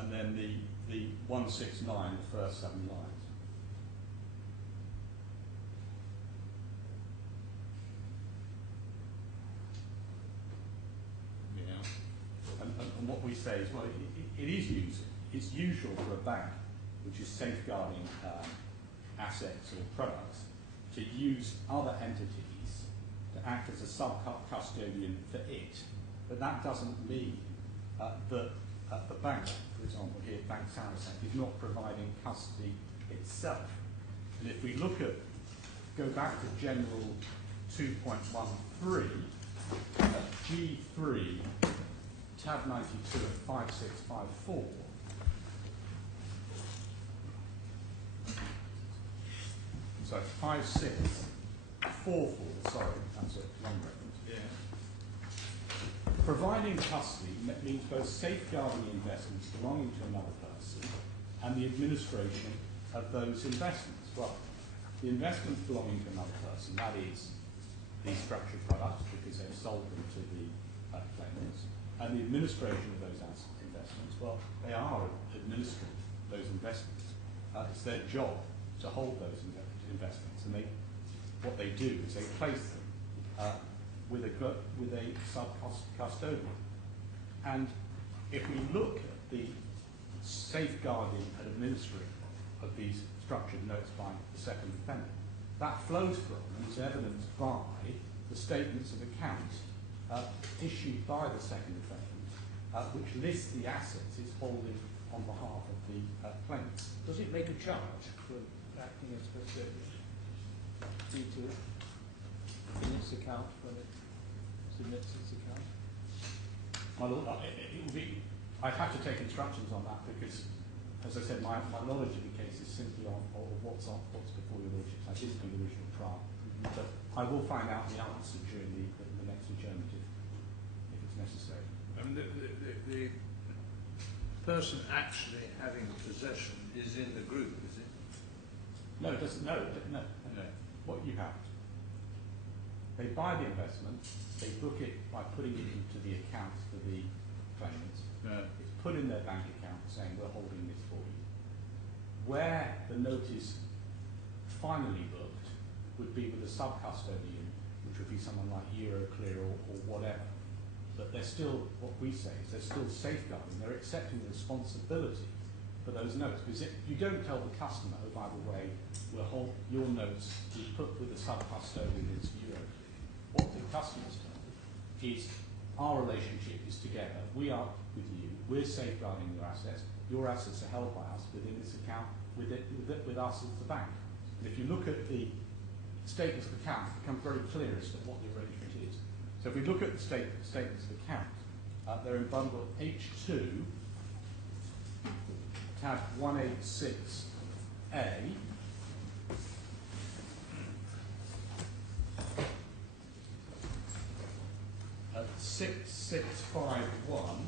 and then the 169, the first 7 lines. Yeah. And what we say is, well, it's usual for a bank which is safeguarding assets or products to use other entities to act as a sub-custodian for it. But that doesn't mean that the bank, for example here, Bank Sarasin, is not providing custody itself. And if we go back to General 2.13, G3, tab 92 at 5654, so 5644, sorry, that's a wrong reference. Yeah. Providing custody means both safeguarding the investments belonging to another person and the administration of those investments. Well, the investments belonging to another person, that is the structured products because they've sold them to the claimants, and the administration of those investments, well, they are administering those investments. It's their job to hold those investments, and what they do is they place them with a sub-custodian. And if we look at the safeguarding and administering of these structured notes by the second defendant, that flows from and is evidenced by the statements of account issued by the second defendant, which lists the assets it's holding on behalf of the claimants. Does it make a charge for acting as custodian? Due to in its account when it submits its account? My Lord, it will be. I'd have to take instructions on that because, as I said, my knowledge of the case is simply on what's before your lordship. I didn't do the original trial, but I will find out the answer during the next adjournment if it's necessary. I mean, the person actually having possession is in the group, is it? No, it doesn't. No. What you have, they buy the investment, they book it by putting it into the account for the claimants. No. It's put in their bank account saying we're holding this for you. Where the note is finally booked would be with a sub-custodian, which would be someone like Euroclear or whatever. But they're still, what we say is they're still safeguarding, they're accepting the responsibility for those notes. Because you don't tell the customer, oh, by the way, we'll hold your notes, we put with a sub-custodian into Euroclear. What the customer's told is our relationship is together, we are with you, we're safeguarding your assets are held by us within this account, with us as the bank. And if you look at the statements of account, it becomes very clear as to what the arrangement is. So if we look at the statements of account, they're in bundle H2, tab 186A, at 6651